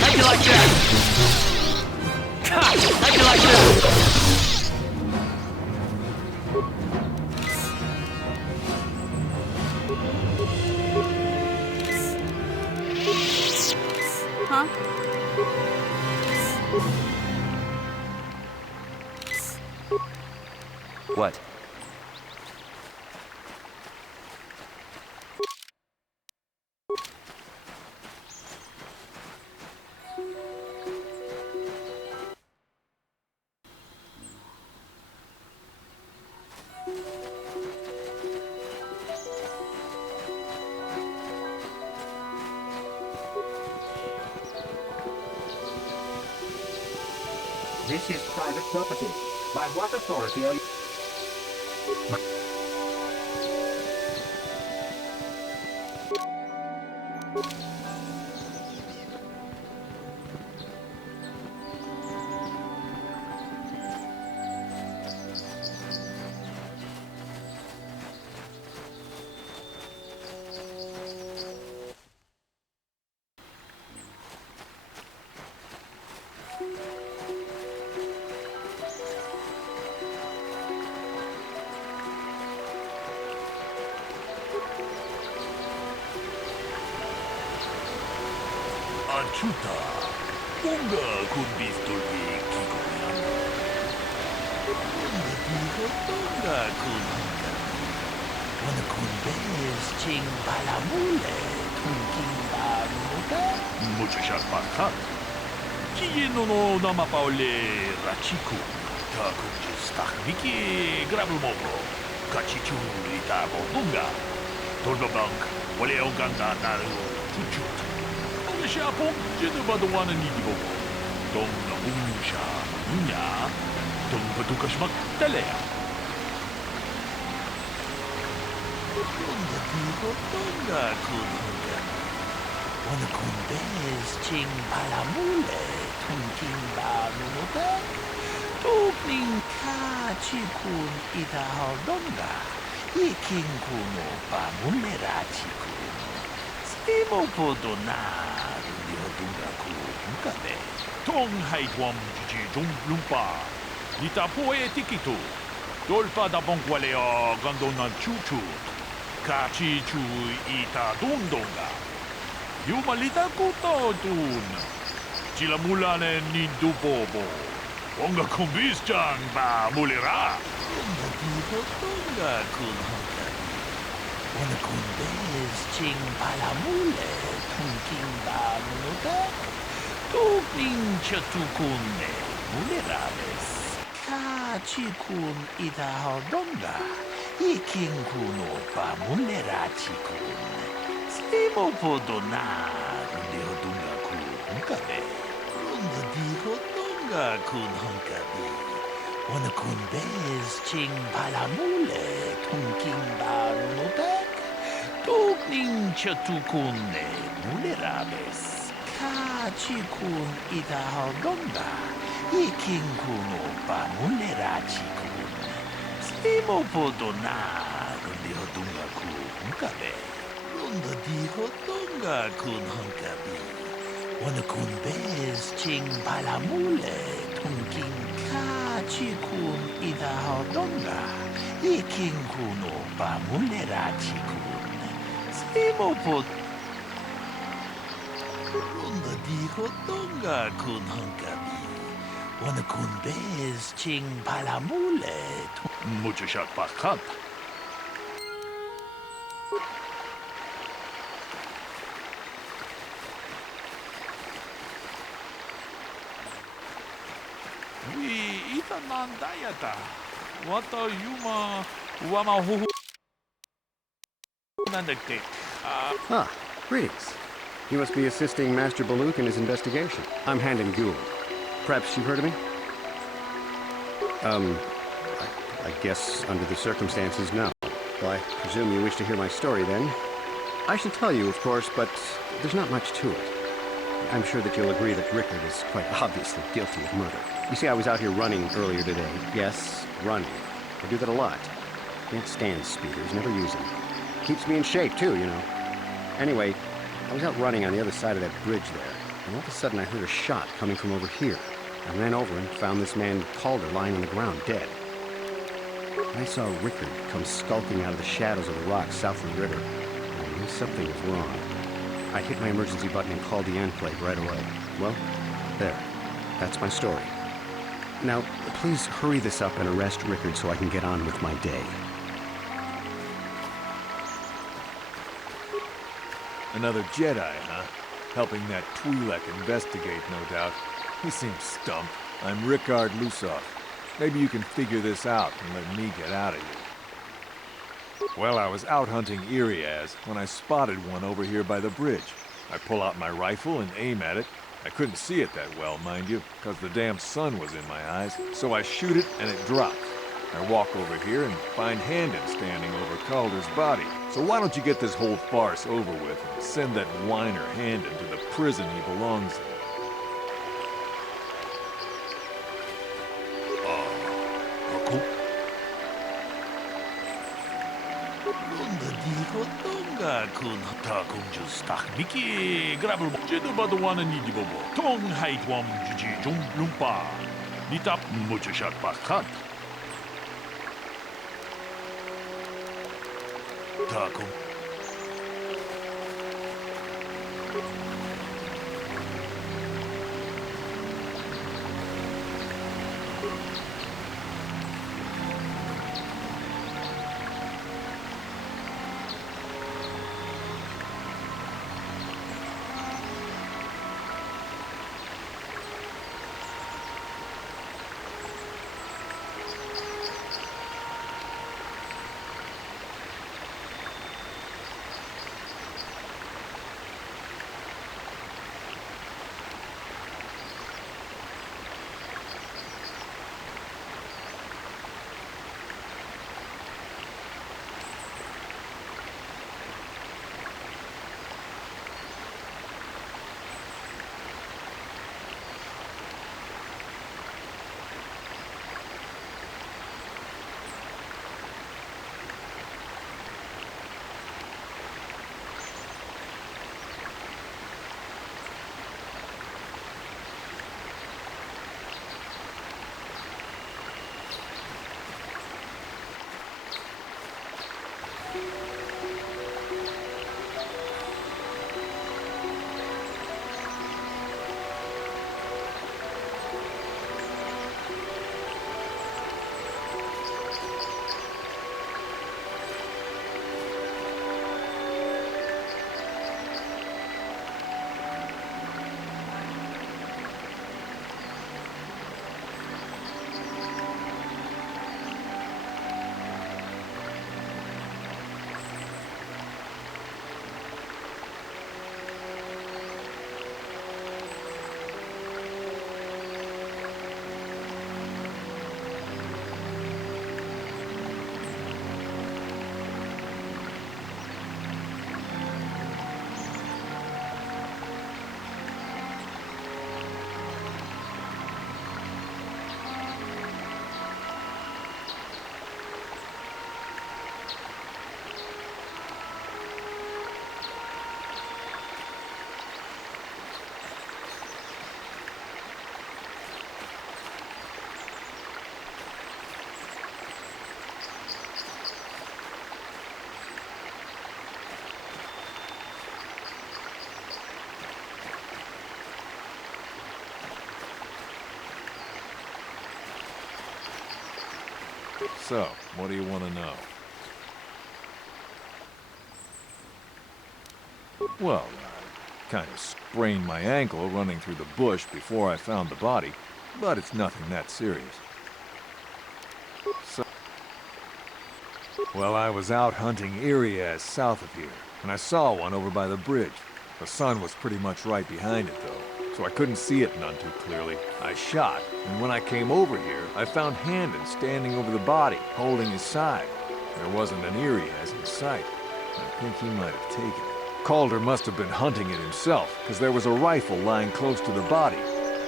How'd you like that? How'd you like that? Huh? What? This is private property. By what authority are you... Achuta, unga kun bistolbi kikoyan. Unga kun wana kun bes ching balamule tunking bamuta. Mucho sharpakat. Kiyeno no namapaole rachiku. Takunjis takviki grablumogo. Kachichu itabo unga. Tordobank, wale oganda naru chuchut. Siapong jenubaduanan ni Gibogo. Dong naungsha niya. Dong batukas magtalea. Unga digo tonga kunhunga. Wana kundes ching palamule tunking banunuta. Tukning ka chikun itahaldonga. Iking kuno pamulera chikun. Stimo podona. Tong hai guam jiji jung lumpa. Nita poe tikitu. Dolpa da bongualeo gandona chuchu. Kachi chu ita dundonga. Yumalita kuto dun. Chila mulane nindu bobo. Onga kumbis chan ba mulera. Unga digo tonga kunhunga. Wana kundes ching palamule tunking banunuta. Tukning chatukune muleraves. Kachikun itahaldonga. Iking kuno pa mulerachikun. Stimo podona hundihodunga kun hunkabe. Runda dihodunga kun hunkabe. Wana kun bez ching palamule tunking banunutak. Tukning chatukune muleraves. Kachikun itahaldonga. Iking kuno pa mulerachikun. Stimo podona hundihodunga kun hunkabe. Runda dihodunga kun hunkabe. Wana kun bez ching palamule tunking kachikun itahaldonga. Iking kuno pa mulerachikun. Stimo pod... Runda dihodunga kun hunkabe. Wana kun bez ching palamule. Mucho shot pakat. Wi ita nandayata. Wata yuma wama huhu. Ah, greetings. You must be assisting Master Baluk in his investigation. I'm Handon Gould. Perhaps you've heard of me? I guess under the circumstances, no. Well, I presume you wish to hear my story, then. I shall tell you, of course, but there's not much to it. I'm sure that you'll agree that Rickard is quite obviously guilty of murder. You see, I was out here running earlier today. Yes, running. I do that a lot. Can't stand speeders, never use them. Keeps me in shape, too, you know. Anyway, I was out running on the other side of that bridge there, and all of a sudden I heard a shot coming from over here. I ran over and found this man Calder lying on the ground, dead. I saw Rickard come skulking out of the shadows of the rocks south of the river. I knew something was wrong. I hit my emergency button and called the Enclave right away. Well, there. That's my story. Now, please hurry this up and arrest Rickard so I can get on with my day. Another Jedi, huh? Helping that Twi'lek investigate, no doubt. He seems stumped. I'm Rickard Lusov. Maybe you can figure this out and let me get out of here. Well, I was out hunting Iriaz when I spotted one over here by the bridge. I pull out my rifle and aim at it. I couldn't see it that well, mind you, because the damn sun was in my eyes. So I shoot it and it drops. I walk over here and find Handon standing over Calder's body. So why don't you get this whole farce over with and send that whiner Handon to the prison he belongs in? So, what do you want to know? Well, I kind of sprained my ankle running through the bush before I found the body, but it's nothing that serious. Well, I was out hunting Irias south of here, and I saw one over by the bridge. The sun was pretty much right behind it, though, so I couldn't see it none too clearly. I shot, and when I came over here, I found Handon standing over the body, holding his side. There wasn't an Irias in sight. I think he might have taken it. Calder must have been hunting it himself, because there was a rifle lying close to the body.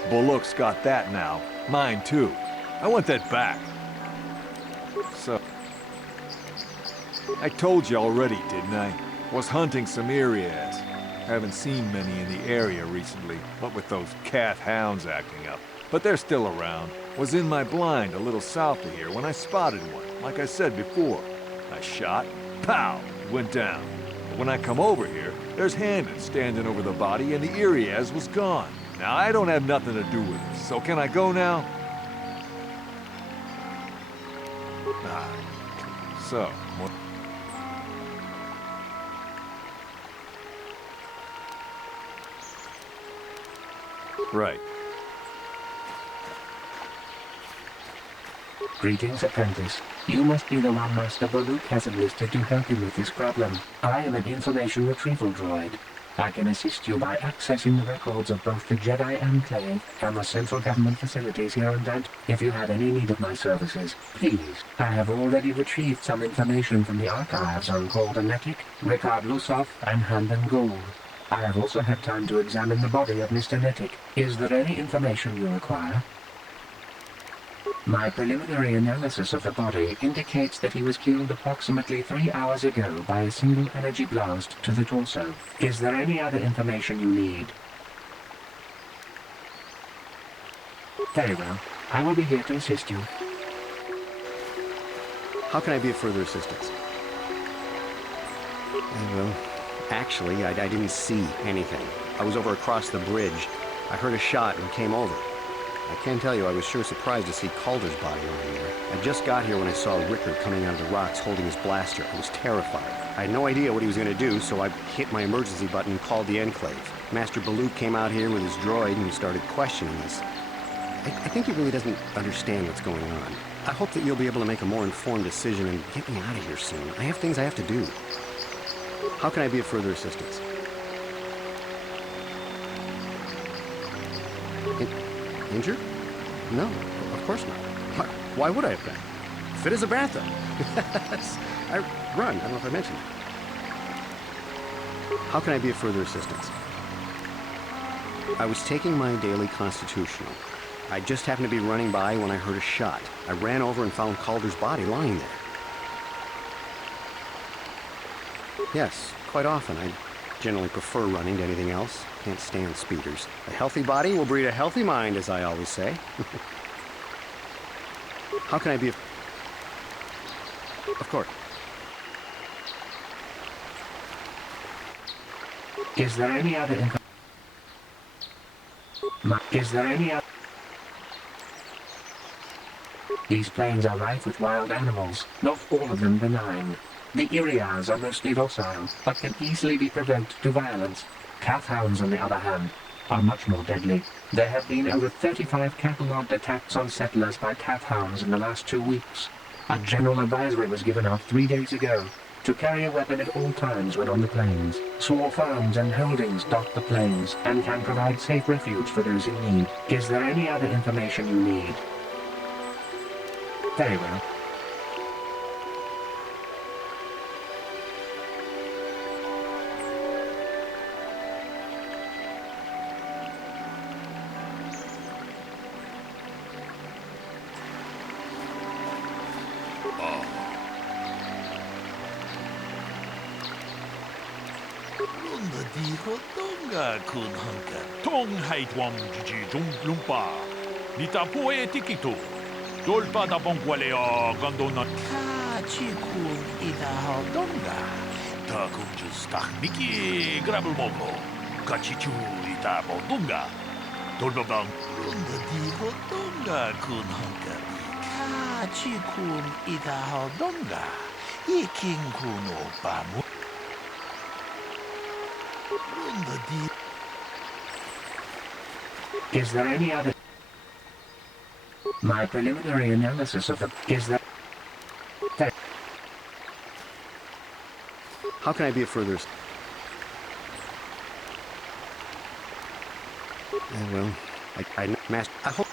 Bullock's got that now. Mine, too. I want that back. So... I told you already, didn't I? Was hunting some Irias. Haven't seen many in the area recently, what with those Kath hounds acting up. But they're still around. Was in my blind a little south of here when I spotted one, like I said before. I shot, pow, it went down. But when I come over here, there's Handon standing over the body and the Irias was gone. Now, I don't have nothing to do with this, so can I go now? So, what? Right. Greetings, apprentice. You must be the one Master Baluk has enlisted to help him with this problem. I am an information retrieval droid. I can assist you by accessing the records of both the Jedi Enclave and the central government facilities here on Dant. If you have any need of my services, please. I have already retrieved some information from the archives on Calder Netic, Rickard Lusoff, and Handon Gould. I have also had time to examine the body of Mr. Netic. Is there any information you require? My preliminary analysis of the body indicates that he was killed approximately 3 hours ago by a single energy blast to the torso. Is there any other information you need? Very well. I will be here to assist you. How can I be of further assistance? Well, actually, I didn't see anything. I was over across the bridge. I heard a shot and came over. I can tell you I was sure surprised to see Calder's body lying there. I just got here when I saw Rickard coming out of the rocks holding his blaster. I was terrified. I had no idea what he was going to do, so I hit my emergency button and called the Enclave. Master Baluk came out here with his droid and started questioning us. I think he really doesn't understand what's going on. I hope that you'll be able to make a more informed decision and get me out of here soon. I have things I have to do. How can I be of further assistance? Injured? No, of course not. Why would I have been? Fit as a bantha. I run. I don't know if I mentioned it. How can I be of further assistance? I was taking my daily constitutional. I just happened to be running by when I heard a shot. I ran over and found Calder's body lying there. Yes, quite often. I generally prefer running to anything else. Can't stand speeders. A healthy body will breed a healthy mind, as I always say. How can I be of... Of course. Is there any other info? Is there any other... These plains are rife with wild animals, not all of them benign. The Irias are mostly docile, but can easily be provoked to violence. Kath hounds, on the other hand, are much more deadly. There have been over 35 catalogued attacks on settlers by Kath hounds in the last 2 weeks. A general advisory was given out 3 days ago to carry a weapon at all times when on the plains. Small farms and holdings dot the plains and can provide safe refuge for those in need. Is there any other information you need? Very well. Tong haitwam jiji jung lumpa. Nita poe tikito. Dolpa da bonqualeo gondona. Kachikun ina haldonga. Ta kunjus miki grabul mogo. Kachichu ita bondunga. Dolpa bang. Runda di hodonga kun honka. Kachikun ina haldonga. Iking kuno pamu. Runda di. Is there any other... My preliminary analysis of the... Is there... How can I be of further... well, Master... I hope...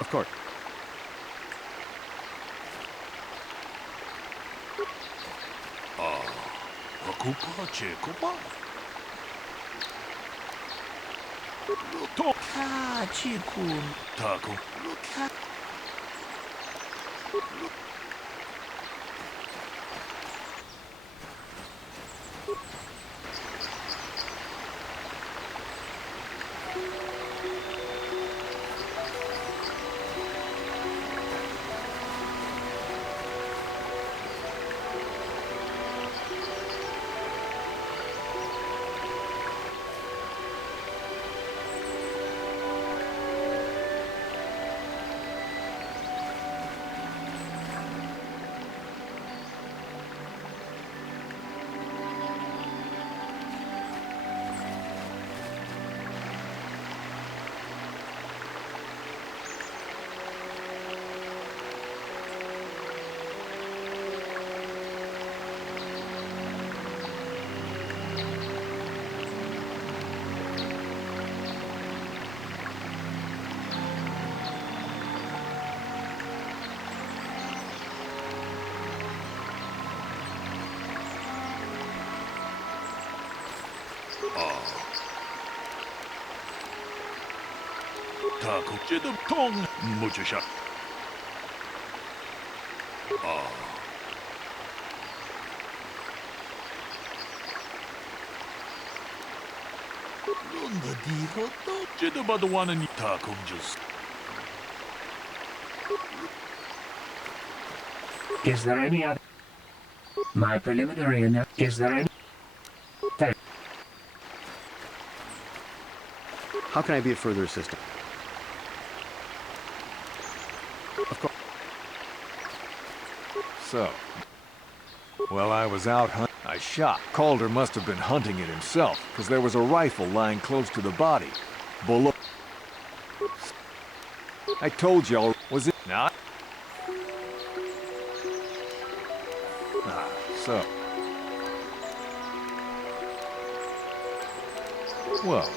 Of course. Kupa, Kupa. Kachikun. Taku. Taku, Jidum Tong, Mujisha. Lunda dijo to. Jidabadawana Takum just. Is there any other? My preliminary is there any? How can I be of further assistance? Of course. So, while I was out hunting, I shot. Calder must have been hunting it himself, because there was a rifle lying close to the body. Bullet. I told y'all, was it not? So. Well,